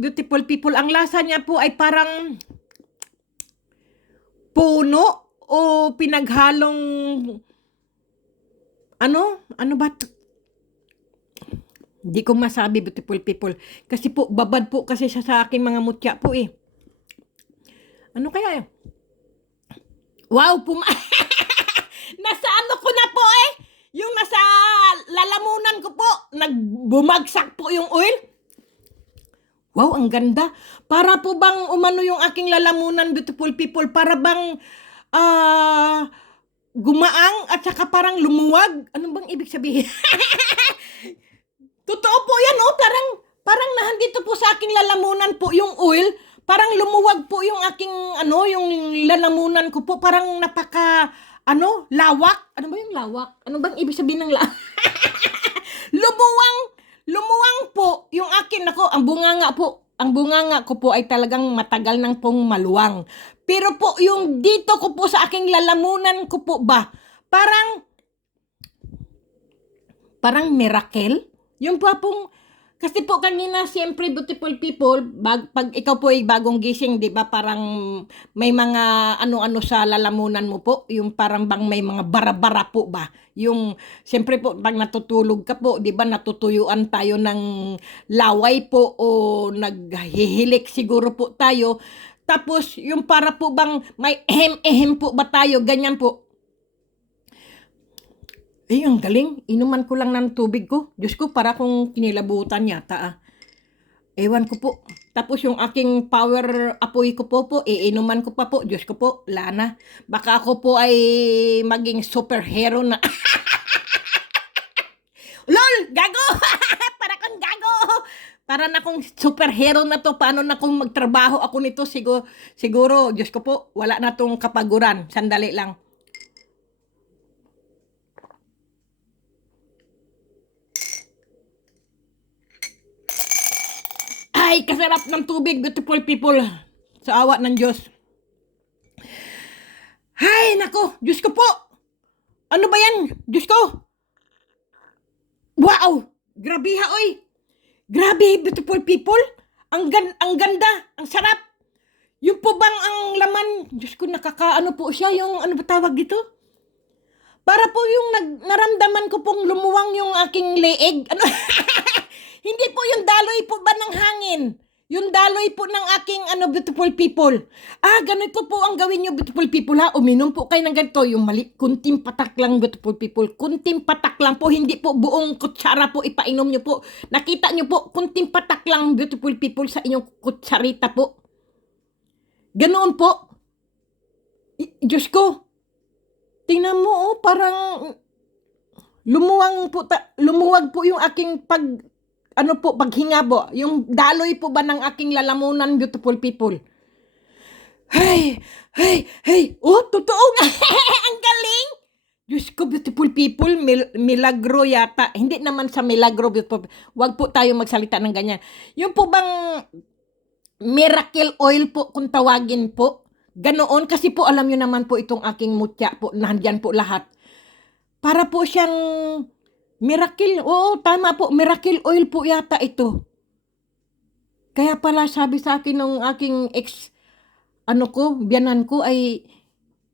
beautiful people, ang lasa niya po ay parang puno o pinaghalong, ano ba? Hindi ko masabi, beautiful people. Kasi po, babad po kasi siya sa aking mga mutya po eh. Ano kaya yun? Wow, nasa ko na po eh. Yung nasa lalamunan ko po, nagbumagsak po yung oil. Wow, ang ganda. Para po bang umano yung aking lalamunan, beautiful people? Para bang gumaang at saka parang lumuwag? Ano bang ibig sabihin? Totoo po yan, parang nahandito po sa aking lalamunan po yung oil, parang lumuwag po yung aking, yung lalamunan ko po, parang napaka, lawak. Ano ba yung lawak? Ano bang ibig sabihin ng lawak? Lumuwang po yung akin, ang bunganga ko po ay talagang matagal nang pong maluwang. Pero po, yung dito ko po sa aking lalamunan ko po ba, parang miracle? Yung po pong, kasi po kanina, siyempre, beautiful people, pag ikaw po ay bagong gising, di ba, parang may mga ano-ano sa lalamunan mo po, yung parang bang may mga bara-bara po ba? Yung, siyempre po, pag natutulog ka po, di ba, natutuyuan tayo ng laway po o naghihilik siguro po tayo. Tapos, yung para po bang may ehem-ehem po ba tayo, ganyan po. Eh, ang galing. Inuman ko lang ng tubig ko. Diyos ko, para kung kinilabutan yata Ewan ko po. Tapos yung aking power apoy ko po, iinuman ko pa po. Diyos ko po, lana. Baka ako po ay maging superhero na. LOL! Gago! Para kang gago! Para na kung superhero na to, paano na kung magtrabaho ako nito, siguro, Diyos ko po, wala na tong kapaguran. Sandali lang. Ay, kasarap ng tubig, beautiful people. Sa awa ng Diyos. Ay, nako, Diyos ko po. Ano ba yan? Diyos ko. Wow! Grabe ha, oy. Grabe, beautiful people. Ang ganda, ang sarap. Yung po bang ang laman, Diyos ko, nakakaano po siya, yung ano ba tawag dito? Para po yung naramdaman ko pong lumuwang yung aking leeg. Ano? Hindi po yung daloy po ba ng hangin? Yung daloy po ng aking beautiful people. Ganito po ang gawin nyo, beautiful people ha. Uminom po kayo ng ganito. Yung kunting patak lang, beautiful people. Kunting patak lang po. Hindi po buong kutsara po ipainom nyo po. Nakita nyo po, kunting patak lang, beautiful people, sa inyong kutsarita po. Ganoon po. Diyos ko. Tingnan mo, parang lumuwag po yung aking paghinga po, yung daloy po ba ng aking lalamunan, beautiful people. Hey, totoo nga. Ang galing. Diyos ko, beautiful people, milagro yata. Hindi naman sa milagro, beautiful. Wag po tayo magsalita ng ganyan. Yung po bang miracle oil po, kung tawagin po, Ganoon kasi po alam niyo naman po itong aking mutya po, nandiyan po lahat. Para po siyang miracle, oo tama po, miracle oil po yata ito. Kaya pala sabi sa akin ng aking biyanan ko ay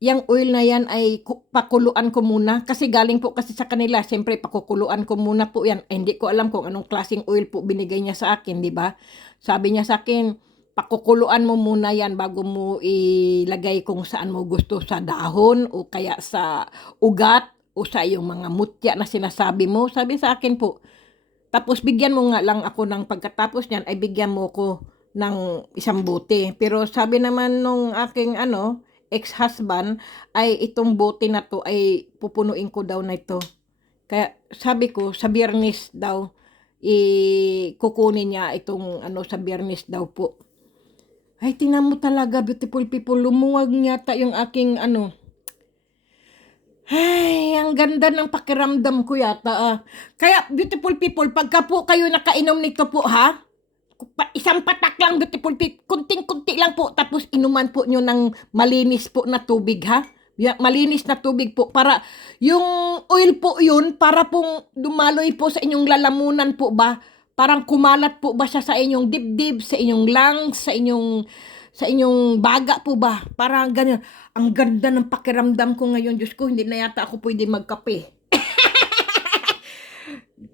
yang oil na yan ay pakuluan ko muna. Kasi galing po kasi sa kanila, siyempre pakukuluan ko muna po yan. Hindi ko alam kung anong klaseng oil po binigay niya sa akin, di ba? Sabi niya sa akin, pakukuluan mo muna yan bago mo ilagay kung saan mo gusto, sa dahon o kaya sa ugat o sa iyong mga mutya na sinasabi mo. Sabi sa akin po, tapos bigyan mo nga lang ako ng pagkatapos niyan ay bigyan mo ko ng isang bote. Pero sabi naman nung aking ex-husband ay itong bote na to ay pupunuin ko daw na ito. Kaya sabi ko sa Biyernes daw kukunin niya itong sa Biyernes daw po. Ay tingnan mo talaga beautiful people, lumuwag yata yung aking Ay, ang ganda ng pakiramdam ko yata. Kaya beautiful people, pagka po kayo nakainom nito po ha, isang patak lang beautiful people, kunting-kunti lang po, tapos inuman po nyo ng malinis po na tubig ha. Malinis na tubig po para yung oil po yun, para pong dumaloy po sa inyong lalamunan po ba, parang kumalat po ba siya sa inyong dibdib, sa inyong lungs, sa inyong baga po ba? Parang ganyan. Ang ganda ng pakiramdam ko ngayon. Diyos ko, hindi na yata ako pwede magkape.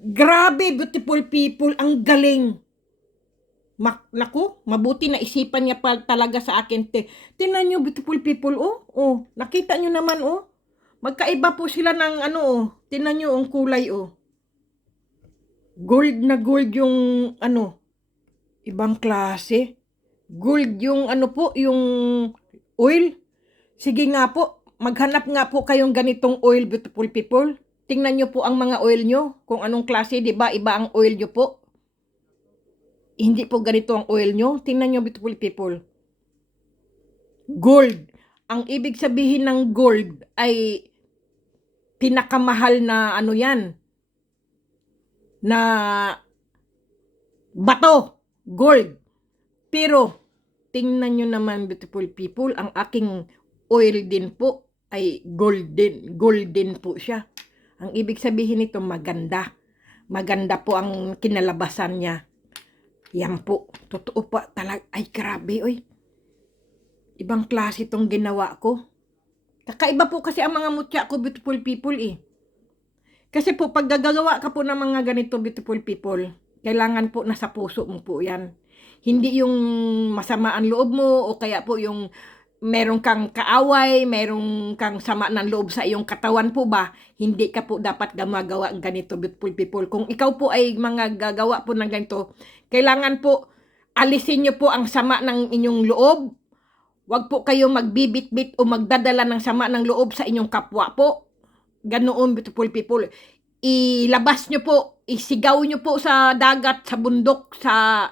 Grabe, beautiful people. Ang galing. Naku, mabuti na isipan niya pa talaga sa akin. Tingnan niyo, beautiful people, oh. Nakita niyo naman, oh. Magkaiba po sila ng Tingnan niyo ang kulay, oh. Gold na gold yung ibang klase. Gold yung yung oil. Sige nga po, maghanap nga po kayong ganitong oil, beautiful people. Tingnan nyo po ang mga oil nyo, kung anong klase, di ba? Iba ang oil nyo po. Hindi po ganito ang oil nyo. Tingnan nyo, beautiful people. Gold. Ang ibig sabihin ng gold ay pinakamahal na yan, na bato, gold. Pero, tingnan nyo naman, beautiful people, ang aking oil din po ay golden po siya. Ang ibig sabihin nito, maganda. Maganda po ang kinalabasan niya. Yan po, totoo pa talaga. Ay, grabe, oy. Ibang klase itong ginawa ko. Kakaiba po kasi ang mga mutya ko, beautiful people, eh. Kasi po, pag gagawa ka po ng mga ganito, beautiful people, kailangan po nasa puso mo po yan. Hindi yung masama ang loob mo o kaya po yung meron kang kaaway, meron kang sama ng loob sa iyong katawan po ba, hindi ka po dapat gumagawa ng ganito, beautiful people. Kung ikaw po ay mga gagawa po ng ganito, kailangan po alisin nyo po ang sama ng inyong loob. Huwag po kayo magbibit-bit o magdadala ng sama ng loob sa inyong kapwa po. Ganoon, beautiful people. Ilabas nyo po, isigaw nyo po sa dagat, sa bundok, sa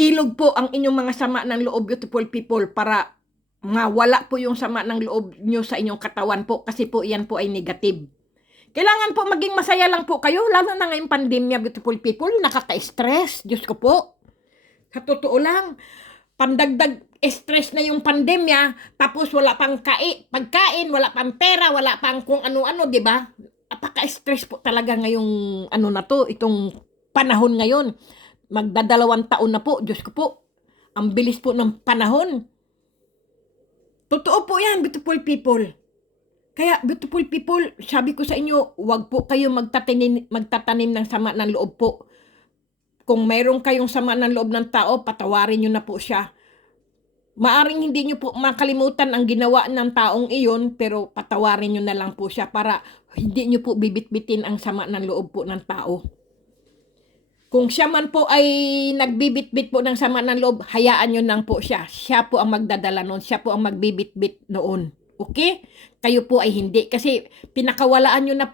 ilog po ang inyong mga sama ng loob, beautiful people, para mawala po yung sama ng loob nyo sa inyong katawan po, kasi po yan po ay negative. Kailangan po maging masaya lang po kayo, lalo na ngayong pandemya, beautiful people, nakaka-stress, Diyos ko po. Sa totoo lang, pandagdag stress na yung pandemya, tapos wala pang pagkain, wala pang pera, wala pang kung ano-ano, di ba? Apaka-stress po talaga ngayong na to, itong panahon ngayon. Magdadalawang taon na po, Diyos ko po. Ang bilis po ng panahon. Totoo po yan, beautiful people. Kaya, beautiful people, sabi ko sa inyo, huwag po kayo magtatanim ng sama ng loob po. Kung mayroon kayong sama ng loob ng tao, patawarin nyo na po siya. Maaring hindi nyo po makalimutan ang ginawa ng taong iyon, pero patawarin nyo na lang po siya para hindi nyo po bibit-bitin ang sama ng loob po ng tao. Kung siya man po ay nagbibit-bit po ng sama ng loob, hayaan nyo nang po siya. Siya po ang magdadala noon. Siya po ang magbibit-bit noon. Okay? Kayo po ay hindi. Kasi pinakawalan nyo na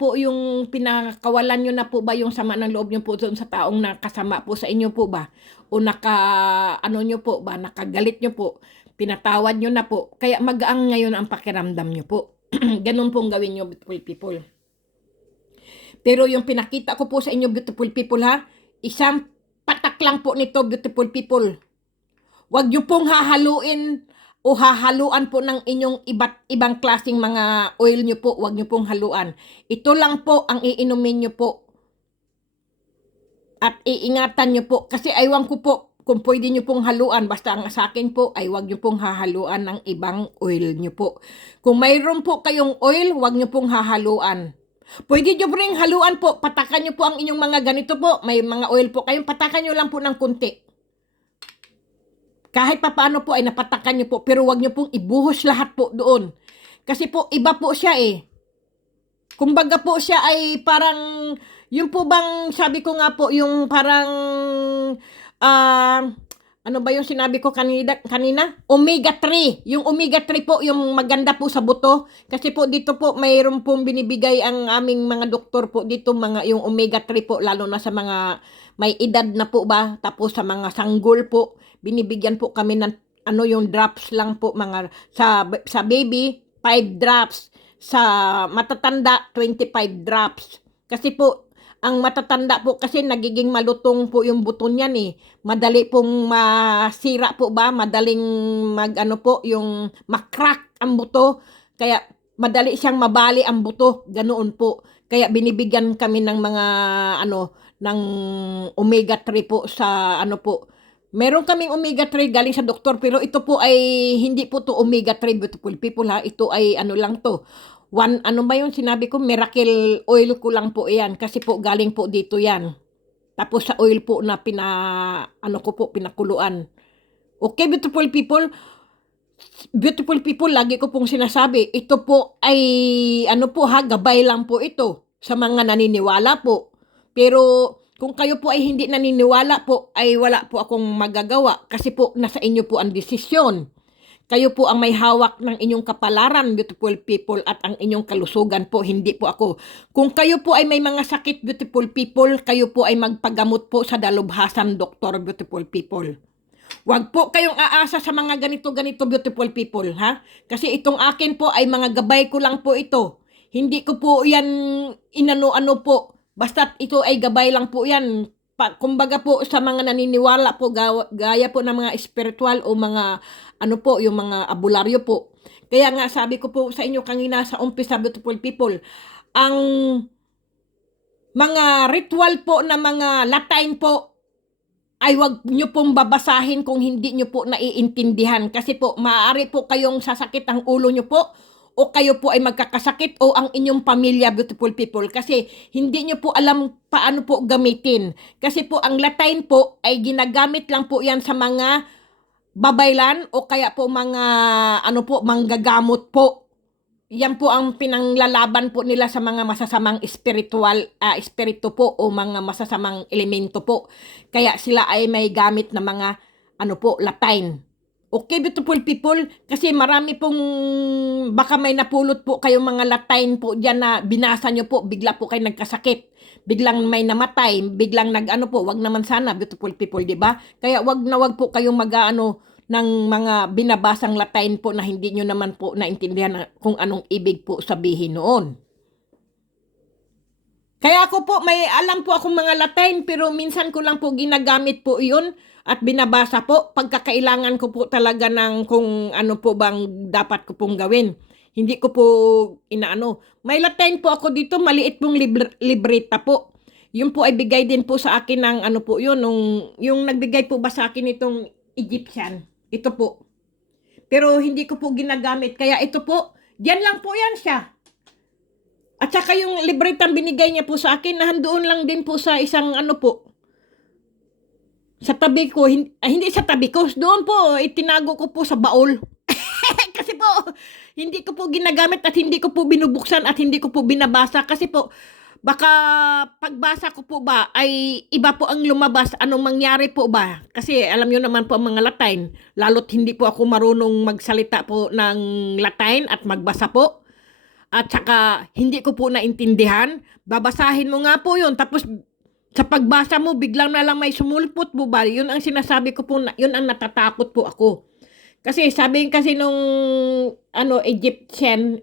po ba yung sama ng loob nyo po doon sa taong nakasama po sa inyo po ba? O nyo po ba? Nakagalit nyo po. Pinatawad nyo na po. Kaya magaang ngayon ang pakiramdam nyo po. Ganun pong gawin nyo, beautiful people. Pero yung pinakita ko po sa inyo, beautiful people ha, isang patak lang po nito, beautiful people. Huwag nyo pong hahaluin o hahaluan po ng inyong iba't ibang klaseng mga oil nyo po, wag nyo pong haluan. Ito lang po ang iinumin nyo po. At iingatan nyo po, kasi aywan ko po kung pwede nyo pong haluan, basta ang sa akin po ay wag nyo pong hahaluan ng ibang oil nyo po. Kung mayroon po kayong oil, wag nyo pong hahaluan. Pwede nyo rin haluan po, patakan nyo po ang inyong mga ganito po, may mga oil po kayong, patakan nyo lang po ng kunti. Kahit papaano po ay napatakan nyo po, pero wag nyo pong ibuhos lahat po doon. Kasi po, iba po siya eh. Kumbaga po siya ay parang, yung po bang, sabi ko nga po, yung parang, ano ba yung sinabi ko kanina? Omega 3. Yung omega 3 po, yung maganda po sa buto. Kasi po dito po, mayroon pong binibigay ang aming mga doktor po dito, yung omega 3 po, lalo na sa mga may edad na po ba, tapos sa mga sanggol po, binibigyan po kami ng yung drops lang po, mga sa baby 5 drops, sa matatanda 25 drops. Kasi po ang matatanda po kasi nagiging malutong po yung buto niyan eh. Madali pong masira po ba, madaling po yung makrack ang buto. Kaya madali siyang mabali ang buto, ganoon po. Kaya binibigyan kami ng mga ng omega 3 po sa po. Meron kaming omega 3 galing sa doktor, pero ito po ay hindi po to omega 3, beautiful people ha. Ito ay lang to. Ba yung sinabi ko, miracle oil ko lang po yan kasi po galing po dito yan. Tapos sa oil po na pinakuluan. Okay, beautiful people, lagi ko pong sinasabi, ito po ay gabay lang po ito sa mga naniniwala po. Pero kung kayo po ay hindi naniniwala po, ay wala po akong magagawa kasi po nasa inyo po ang desisyon. Kayo po ang may hawak ng inyong kapalaran, beautiful people, at ang inyong kalusugan po, hindi po ako. Kung kayo po ay may mga sakit, beautiful people, kayo po ay magpagamot po sa dalubhasan, doktor, beautiful people. Huwag po kayong aasa sa mga ganito-ganito, beautiful people, ha? Kasi itong akin po ay mga gabay ko lang po ito. Hindi ko po yan inano-ano po. Basta ito ay gabay lang po yan. Kumbaga po sa mga naniniwala po, gaya po ng mga spiritual o mga yung mga abularyo po. Kaya nga sabi ko po sa inyo kanina sa umpisa, beautiful people, ang mga ritual po na mga Latin po ay wag nyo pong babasahin kung hindi nyo po naiintindihan. Kasi po, maaari po kayong sasakit ang ulo nyo po, o kayo po ay magkakasakit, o ang inyong pamilya, beautiful people. Kasi hindi nyo po alam paano po gamitin. Kasi po, ang Latin po ay ginagamit lang po yan sa mga babaylan, o kaya po mga manggagamot po. Yan po ang pinanglalaban po nila sa mga masasamang espiritu po, o mga masasamang elemento po. Kaya sila ay may gamit na mga Latin. Okay, beautiful people, kasi marami pong baka may napulot po kayong mga Latin po diyan na binasa nyo po, bigla po kayo nagkasakit, biglang may namatay, biglang wag naman sana, beautiful people, di ba? Kaya wag po kayong ng mga binabasang Latin po na hindi nyo naman po naintindihan kung anong ibig po sabihin noon. Kaya ako po, may alam po akong mga Latin, pero minsan ko lang po ginagamit po yun at binabasa po pagkakailangan ko po talaga ng kung ano po bang dapat ko pong gawin. Hindi ko po inaano. May Latin po ako dito, maliit pong libreta po. Yun po ay bigay din po sa akin ng po yun, yung nagbigay po ba sa akin itong Egyptian. Ito po. Pero hindi ko po ginagamit. Kaya ito po, diyan lang po yan siya. At saka yung libretang binigay niya po sa akin, nahandoon lang din po sa isang sa tabi ko. Hindi sa tabi ko. Doon po, itinago ko po sa baul. Kasi po, hindi ko po ginagamit at hindi ko po binubuksan at hindi ko po binabasa. Kasi po, baka pagbasa ko po ba ay iba po ang lumabas, anong mangyari po ba? Kasi alam nyo naman po ang mga Latin, lalo't hindi po ako marunong magsalita po ng Latin at magbasa po. At saka hindi ko po naintindihan, babasahin mo nga po yun, tapos sa pagbasa mo biglang na lang may sumulpot po ba? Yun ang sinasabi ko po, yun ang natatakot po ako. Kasi sabi kasi nung Egyptian,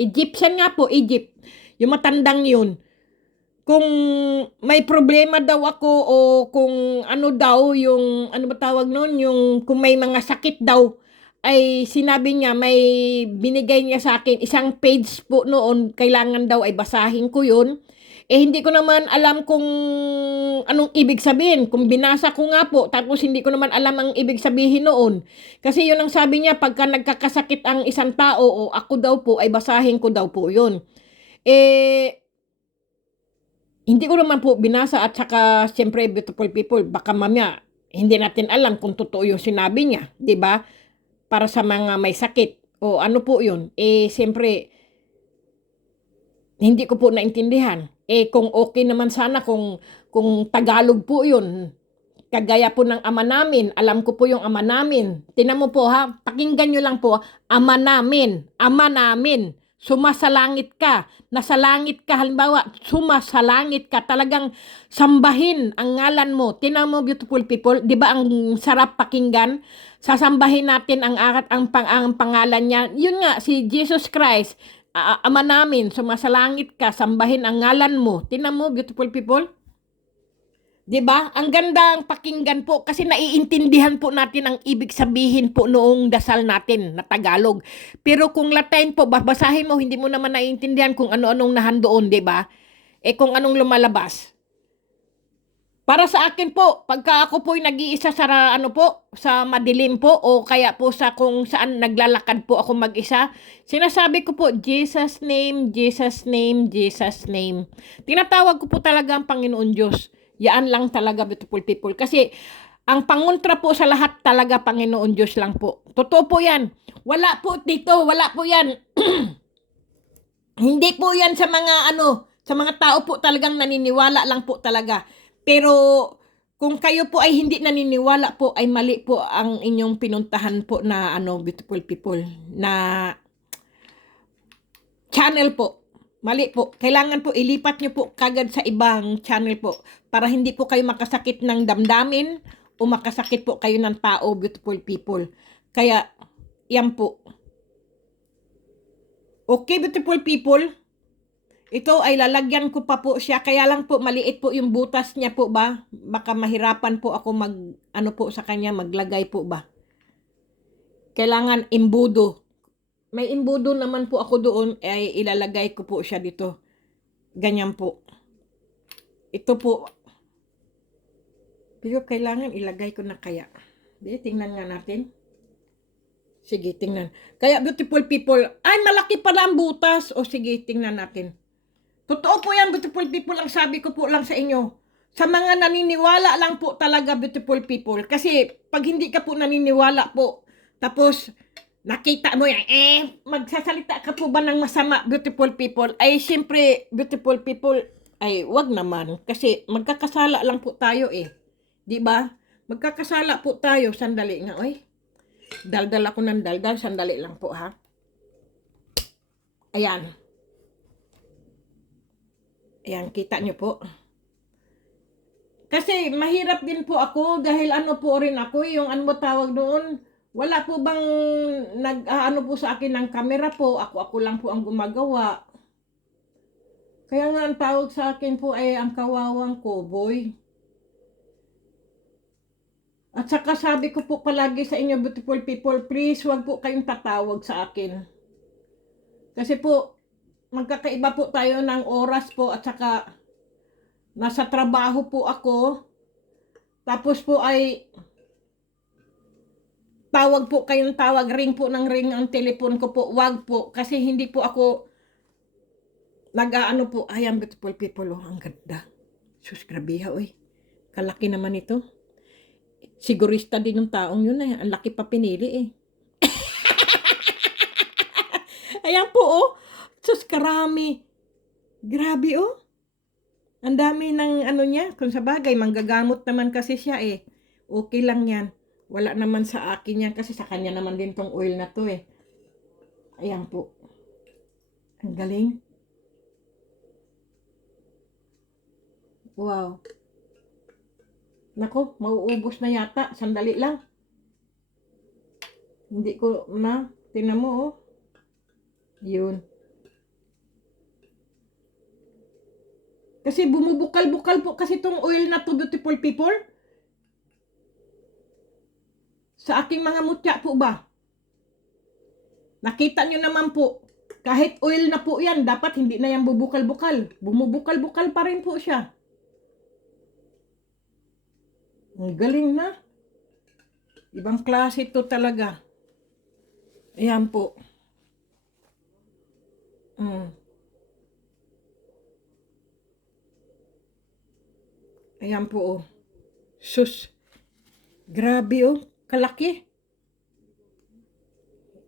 Egyptian nga po, Egypt. Yung matandang yun. kung may problema daw ako o kung ano daw yung ano ba tawag noon, yung kung may mga sakit daw, ay sinabi niya may binigay niya sa akin isang page po noon, kailangan daw ay basahin ko yun. Eh hindi ko naman alam kung anong ibig sabihin. Kung binasa ko nga po, tapos hindi ko naman alam ang ibig sabihin noon. Kasi yun ang sabi niya, pagka nagkakasakit ang isang tao o ako daw po, ay basahin ko daw po yun. Eh, hindi ko naman po binasa at saka siyempre beautiful people, baka mamaya hindi natin alam kung totoo yung sinabi niya, 'di ba? Para sa mga may sakit o ano po 'yun. Eh siyempre hindi ko po naintindihan. Eh kung okay naman sana kung Tagalog po 'yun. Kagaya po ng ama namin, alam ko po yung ama namin. Tingnan mo po ha, pakinggan nyo lang po, ama namin, sumasalangit ka, nasa langit ka, halimbawa, sumasalangit ka, talagang sambahin ang ngalan mo. Tingnan mo beautiful people, di ba ang sarap pakinggan? Sasambahin natin ang pangalan niya. Yun nga, si Jesus Christ, ama namin, sumasalangit ka, sambahin ang ngalan mo. Tingnan mo beautiful people. 'Di ba? Ang gandang pakinggan po kasi naiintindihan po natin ang ibig sabihin po noong dasal natin na Tagalog. Pero kung Latin po, babasahin mo, hindi mo naman naiintindihan kung ano-anong nahandoon, 'di ba? Eh kung anong lumalabas. Para sa akin po, pagka ako po'y nag-iisa sa ano po, sa madilim po o kaya po sa kung saan naglalakad po ako mag-isa, sinasabi ko po, Jesus name, Jesus name, Jesus name. Tinatawag ko po talaga ang Panginoon Diyos. Yaan lang talaga beautiful people. Kasi ang pangontra po sa lahat talaga Panginoon Diyos lang po. Totoo po yan. Wala po dito, wala po yan. Hindi po yan sa mga ano, sa mga tao po talagang naniniwala lang po talaga. Pero kung kayo po ay hindi naniniwala po, ay mali po ang inyong pinuntahan po na ano, beautiful people, na channel po. Mali po. Kailangan po ilipat nyo po kagad sa ibang channel po para hindi po kayo makasakit ng damdamin o makasakit po kayo ng tao, beautiful people. Kaya, yan po. Okay, beautiful people. Ito ay lalagyan ko pa po siya. Kaya lang po, maliit po yung butas niya po ba? Baka mahirapan po ako ano po sa kanya, maglagay po ba? Kailangan imbudo. May imbudo naman po ako doon, ay ilalagay ko po siya dito. Ganyan po. Ito po. Pero kailangan ilagay ko na kaya. Di, tingnan nga natin. Sige, tingnan. Kaya beautiful people, ay malaki pala ang butas. O sige, tingnan natin. Totoo po yan, beautiful people, ang sabi ko po lang sa inyo. Sa mga naniniwala lang po talaga, beautiful people. Kasi pag hindi ka po naniniwala po, tapos nakita mo yan, magsasalita ka po ba ng masama, beautiful people? Ay, siyempre, beautiful people, ay, wag naman. Kasi magkakasala lang po tayo eh. Di ba? Magkakasala po tayo. Sandali nga, oy. Daldal ako ng daldal. Sandali lang po, ha? Ayan. Ayan, kita nyo po. Kasi mahirap din po ako dahil ano po rin ako, yung ano mo tawag doon, wala po bang ano po sa akin ng camera po, ako lang po ang gumagawa. Kaya nga ang tawag sa akin po ay ang kawawang cowboy. At saka sabi ko po palagi sa inyo beautiful people, please wag po kayong tatawag sa akin. Kasi po, magkakaiba po tayo ng oras po at saka nasa trabaho po ako. Tapos po ay tawag po kayong tawag, ring po ng ring ang telepon ko po. Wag po kasi hindi po ako nag-aano po. Ayan beautiful people, oh, ang ganda. Sus, grabe oy. Kalaki naman ito. Sigurista din yung taong yun eh. Ang laki pa pinili eh. Ayan po oh. Sus, karami. Grabe oh. Ang dami ng ano niya. Kung sa bagay, manggagamot naman kasi siya eh. Okay lang yan. Wala naman sa akin yan kasi sa kanya naman din tong oil na to eh. Ayan po. Ang galing. Wow. Nako, mauubos na yata. Sandali lang. Hindi ko na. Tingnan mo oh. Yun. Kasi bumubukal-bukal po kasi itong oil na to, beautiful people. Sa aking mga mutya po ba? Nakita nyo naman po, kahit oil na po yan, dapat hindi na yan bubukal-bukal. Bumubukal-bukal pa rin po siya. Ang galing na. Ibang klase to talaga. Ayan po. Ayan po, oh. Sus. Grabe, oh. Kalaki.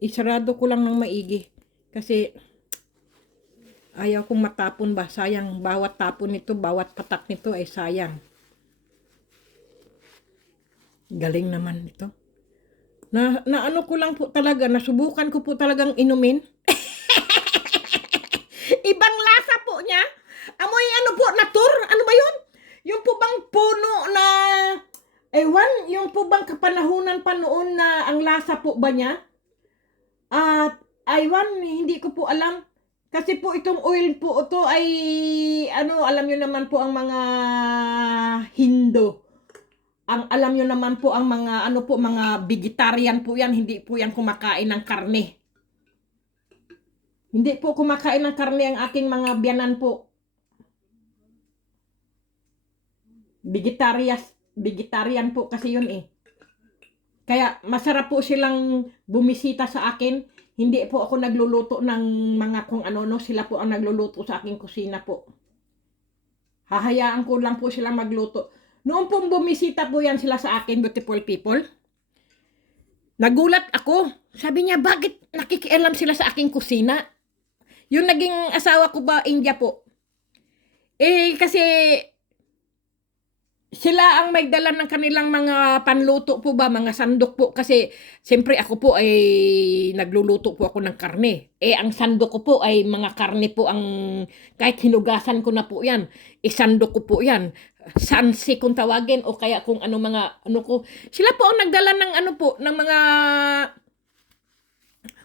Isarado ko lang ng maigi. Kasi, ayaw kong matapon ba. Sayang, bawat tapon nito, bawat patak nito ay sayang. Galing naman nito. Na ano ko lang po talaga, nasubukan ko po talagang inumin. Ibang lasa po niya. Amoy ano po, natur? Ano ba yun? Yung po bang puno na, ewan, yung po bang kapanahunan pa noon na ang lasa po ba niya? At, ewan, hindi ko po alam. Kasi po itong oil po ito ay, ano, alam nyo naman po ang mga Hindo. Ang alam nyo naman po ang mga, ano po, mga vegetarian po yan. Hindi po yan kumakain ng karne. Hindi po kumakain ng karne ang aking mga biyanan po. Vegetarian po kasi yun eh. Kaya masarap po silang bumisita sa akin. Hindi po ako nagluluto ng mga kung ano-no. Sila po ang nagluluto sa aking kusina po. Hahayaan ko lang po silang magluto. Noong pong bumisita po yan sila sa akin, beautiful people, nagulat ako. Sabi niya, bakit nakikialam sila sa aking kusina? Yung naging asawa ko ba, India po. Kasi sila ang may dala ng kanilang mga panluto po ba, mga sandok po. Kasi siyempre ako po ay nagluluto po ako ng karne. Ang sandok ko po ay mga karne po ang, kahit hinugasan ko na po yan, sandok ko po yan. Sansi kung tawagin o kaya kung ano mga ano ko. Sila po ang nagdala ng ano po, ng mga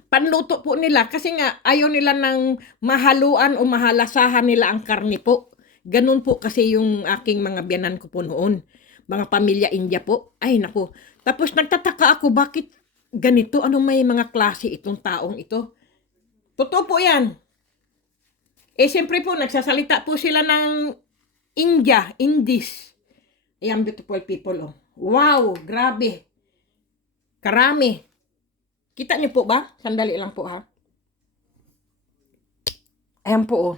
panluto po nila kasi nga ayaw nila ng mahaluan o mahalasahan nila ang karne po. Ganun po kasi yung aking mga biyanan ko po noon. Mga pamilya India po. Ay naku. Tapos nagtataka ako bakit ganito? Ano may mga klase itong taong ito? Totoo po yan. Siyempre po nagsasalita po sila ng India, Indies. Ayan, beautiful people, oh. Wow, grabe. Karami. Kita niyo po ba? Sandali lang po, ha. Ayan po, oh.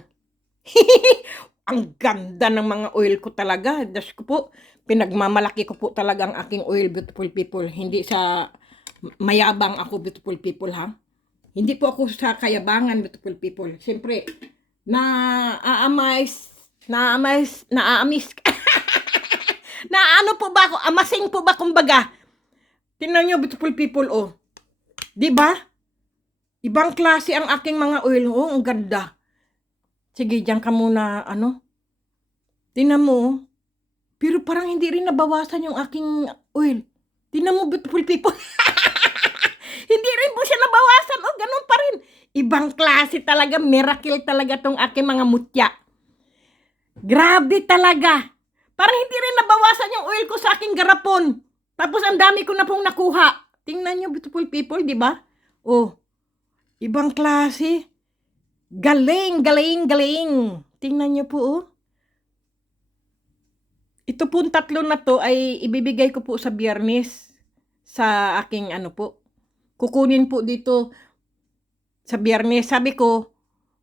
Ang ganda ng mga oil ko talaga. Diyos ko po, pinagmamalaki ko po talaga ang aking oil, beautiful people. Hindi sa mayabang ako, beautiful people, ha. Hindi po ako sa kayabangan, beautiful people. Siyempre, na-amaze, na ano po ba ako, amasing po ba kumbaga. Tingnan nyo, beautiful people, oh. Diba? Ibang klase ang aking mga oil, oh, ang ganda. Sige, diyan ka muna, ano. Tingnan mo, pero parang hindi rin nabawasan yung aking oil. Tingnan mo, beautiful people. Hindi rin po siya nabawasan, oh, ganun pa rin. Ibang klase talaga, miracle talaga tong aking mga mutya. Grabe talaga. Parang hindi rin nabawasan yung oil ko sa aking garapon. Tapos ang dami ko na pong nakuha. Tingnan nyo, beautiful people, di ba? Oh, ibang klase. Galing, galing, galing. Tingnan nyo po, oh. Ito pong tatlo na to ay ibibigay ko po sa Biyernes sa aking ano po. Kukunin po dito sa Biyernes. Sabi ko,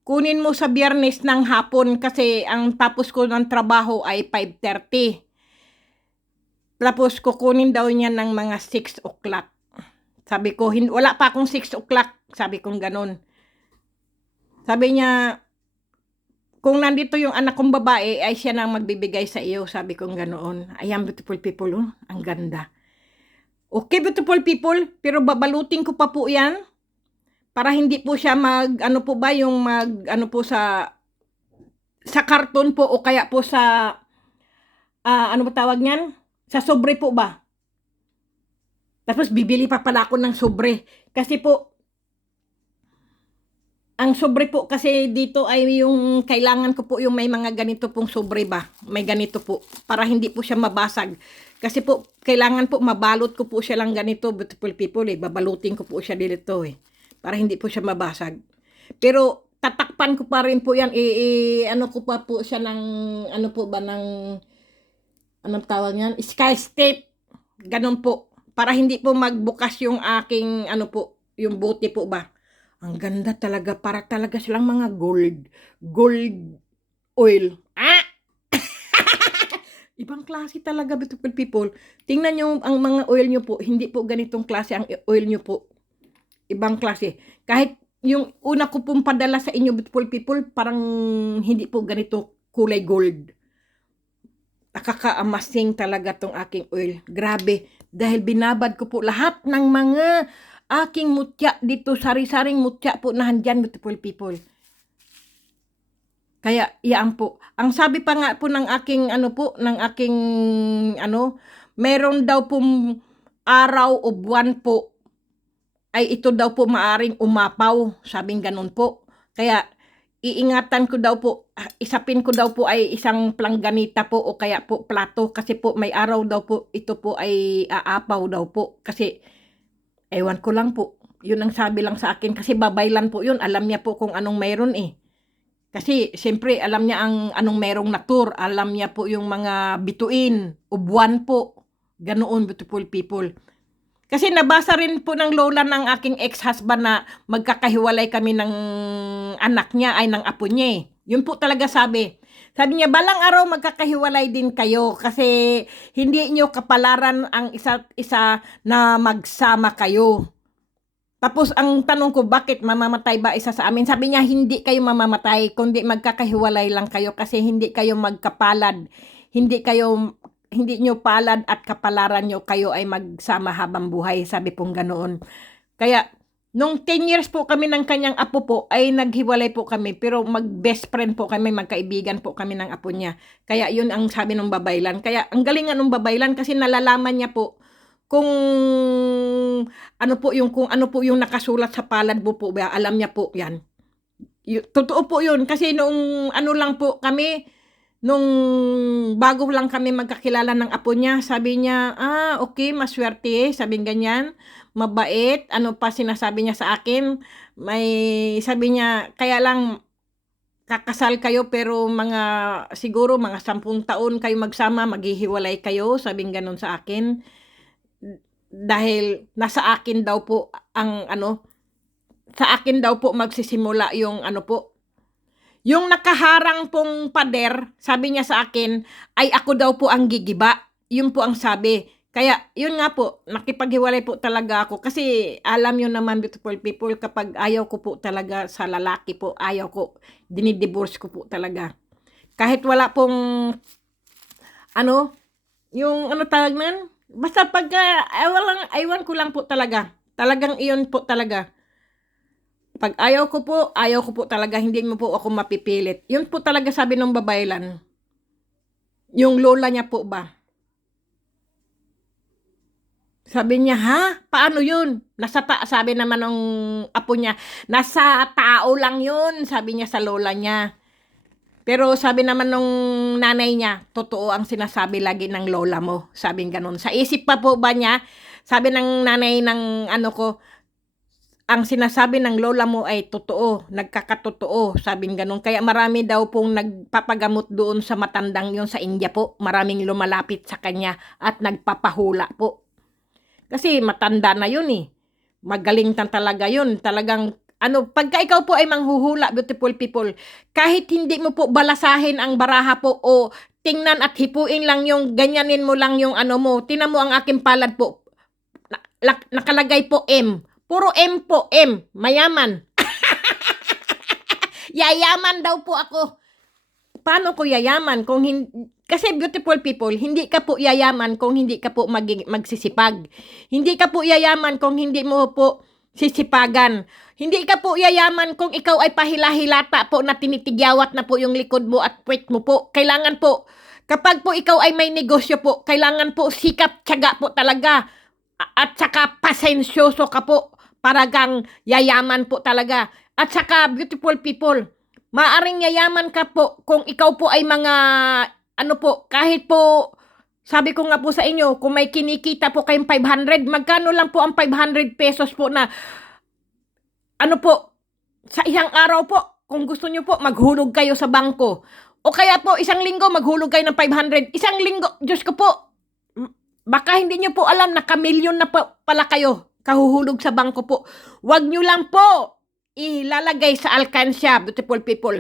kunin mo sa Biyernes ng hapon kasi ang tapos ko ng trabaho ay 5:30. Tapos kukunin daw niya ng mga 6 o'clock. Sabi ko, wala pa akong 6 o'clock. Sabi kong ganun. Sabi niya, kung nandito yung anak kong babae, ay siya nang magbibigay sa iyo. Sabi kong ganoon. Ayan, beautiful people, oh. Ang ganda. Okay, beautiful people, pero babalutin ko pa po yan. Para hindi po siya ano po ba, yung ano po sa karton po o kaya po sa, ano ba tawag niyan? Sa sobre po ba? Tapos bibili pa pala ako ng sobre. Kasi po, Ang sobre po kasi dito ay yung kailangan ko po yung may mga ganito pong sobre ba. May ganito po para hindi po siya mabasag. Kasi po kailangan po mabalot ko po siya lang ganito, beautiful people eh. Babalutin ko po siya dito eh. Para hindi po siya mabasag. Pero tatakpan ko pa rin po yan. Ano ko pa po siya ng ano po ba ng anong tawag niyan? Sky tape. Ganun po. Para hindi po magbukas yung aking ano po, yung bote po ba. Ang ganda talaga. Para talaga silang mga gold. Gold oil. Ah! Ibang klase talaga, beautiful people. Tingnan nyo ang mga oil nyo po. Hindi po ganitong klase ang oil nyo po. Ibang klase. Kahit yung una ko pong padala sa inyo, beautiful people, parang hindi po ganito kulay gold. Nakakaamasing talaga tong aking oil. Grabe. Dahil binabad ko po lahat ng mga aking mutya dito. Sari-saring mutya po na handyan, beautiful people. Kaya, iyaan po. Ang sabi pa nga po ng aking, ano po, ng aking, ano, meron daw pong araw o buwan po, ay ito daw po maaring umapaw. Sabing ganun po. Kaya, iingatan ko daw po, isapin ko daw po ay isang plangganita po o kaya po plato. Kasi po may araw daw po, ito po ay aapaw daw po. Kasi, ewan ko lang po. Yun ang sabi lang sa akin. Kasi babaylan po yun. Alam niya po kung anong mayroon eh. Kasi, siyempre, alam niya ang anong merong natur. Alam niya po yung mga bituin, ubuan po. Ganoon, beautiful people. Kasi nabasa rin po ng lola ng aking ex-husband na magkakahiwalay kami ng anak niya, ay ng apo niya eh. Yun po talaga sabi. Sabi niya, balang araw magkakahiwalay din kayo kasi hindi niyo kapalaran ang isa't isa na magsama kayo. Tapos ang tanong ko, bakit mamamatay ba isa sa amin? Sabi niya, hindi kayo mamamatay, kundi magkakahiwalay lang kayo kasi hindi kayo magkapalad. Hindi nyo palad at kapalaran nyo, kayo ay magsama habang buhay. Sabi pong ganoon. Kaya, nung 10 years po kami ng kanyang apo po, ay naghiwalay po kami. Pero mag-best friend po kami, magkaibigan po kami ng apo niya. Kaya yun ang sabi ng babaylan. Kaya ang galing nga ng babaylan kasi nalalaman niya po kung kung ano po yung nakasulat sa palad mo po, alam niya po 'yan. Totoo po 'yun kasi noong ano lang po kami, nung bago lang kami magkakilala ng apo niya, sabi niya, okay, maswerte, sabing ganyan, mabait, ano pa sinasabi niya sa akin, may sabi niya, kaya lang kakasal kayo pero siguro mga 10 taon kayo magsama, maghihiwalay kayo, sabing gano'n sa akin. Dahil nasa akin daw po ang sa akin daw po magsisimula yung yung nakaharang pong pader, sabi niya sa akin, ay ako daw po ang gigiba. Yun po ang sabi. Kaya, yun nga po, nakipaghiwalay po talaga ako. Kasi, alam nyo naman, beautiful people, kapag ayaw ko po talaga sa lalaki po, ayaw ko, dinidivorce ko po talaga. Kahit wala pong, yung tawag nan? Basta pagka, aywan ko lang po talaga. Talagang iyon po talaga. Pag ayaw ko po talaga, hindi mo po ako mapipilit. Yun po talaga sabi ng babaylan. Yung lola niya po ba? Sabi niya, ha? Paano yun? Sabi naman ng apo niya, nasa tao lang yun, sabi niya sa lola niya. Pero sabi naman nung nanay niya, totoo ang sinasabi lagi ng lola mo. Sabi ganun. Sa isip pa po ba niya, sabi ng nanay ng ang sinasabi ng lola mo ay totoo, nagkakatotoo, sabing ganun. Kaya marami daw pong nagpapagamot doon sa matandang yon sa India po. Maraming lumalapit sa kanya at nagpapahula po. Kasi matanda na yun eh. Magaling talaga yun. Talagang pagka ikaw po ay manghuhula, beautiful people, kahit hindi mo po balasahin ang baraha po o tingnan at hipuin lang yung, ganyanin mo lang yung mo, tinan mo ang aking palad po, nakalagay po M. Puro M po, M. Mayaman. Yayaman daw po ako. Paano ko yayaman kung kasi beautiful people, hindi ka po yayaman kung hindi ka po magsisipag. Hindi ka po yayaman kung hindi mo po sisipagan. Hindi ka po yayaman kung ikaw ay pahila-hilata po na tinitigyawat na po yung likod mo at puwet mo po. Kailangan po, kapag po ikaw ay may negosyo po, kailangan po sikap, tiyaga po talaga. At saka pasensyoso ka po para kang yayaman po talaga. At saka, beautiful people, maaring yayaman ka po kung ikaw po ay mga, ano po, kahit po, sabi ko nga po sa inyo, kung may kinikita po kayong 500, magkano lang po ang 500 pesos po na, ano po, sa isang araw po, kung gusto nyo po, maghulog kayo sa bangko. O kaya po, isang linggo, maghulog kayo ng 500. Isang linggo, Diyos ko po, baka hindi nyo po alam, nakamilyon na po pala kayo, kahuhulog sa bangko po. Huwag nyo lang po ilalagay sa alkansya, beautiful people.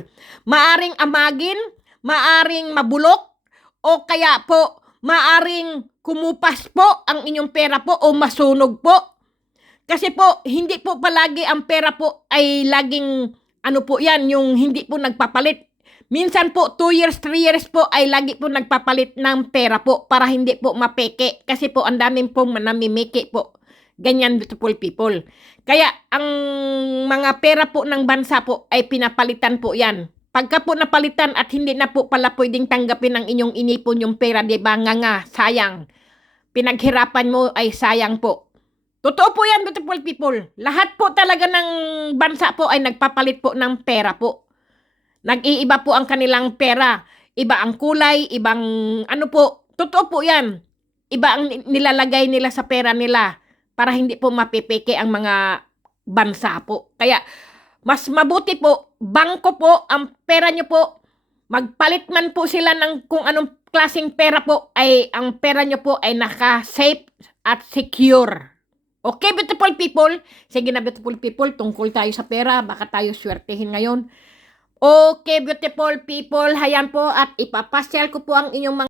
Maaring amagin, maaring mabulok, o kaya po, maaring kumupas po ang inyong pera po o masunog po. Kasi po, hindi po palagi ang pera po ay laging, ano po yan, yung hindi po nagpapalit. Minsan po, 2 years, 3 years po ay lagi po nagpapalit ng pera po para hindi po mapeke. Kasi po, ang daming po namimiki po. Ganyan, beautiful people. Kaya, ang mga pera po ng bansa po ay pinapalitan po yan. Pagka po napalitan at hindi na po pala pwedeng tanggapin ng inyong inipon yung pera, diba nga, sayang. Pinaghirapan mo ay sayang po. Totoo po yan, beautiful people. Lahat po talaga ng bansa po ay nagpapalit po ng pera po. Nag-iiba po ang kanilang pera. Iba ang kulay, ibang ano po. Totoo po yan. Iba ang nilalagay nila sa pera nila para hindi po mapipeke ang mga bansa po. Kaya, mas mabuti po, bangko po, ang pera nyo po, magpalit man po sila ng kung anong klaseng pera po, ay ang pera nyo po ay naka-safe at secure. Okay, beautiful people? Sige na, beautiful people, tungkol tayo sa pera, baka tayo swertehin ngayon. Okay, beautiful people, hayan po, at ipapasyal ko po ang inyong mga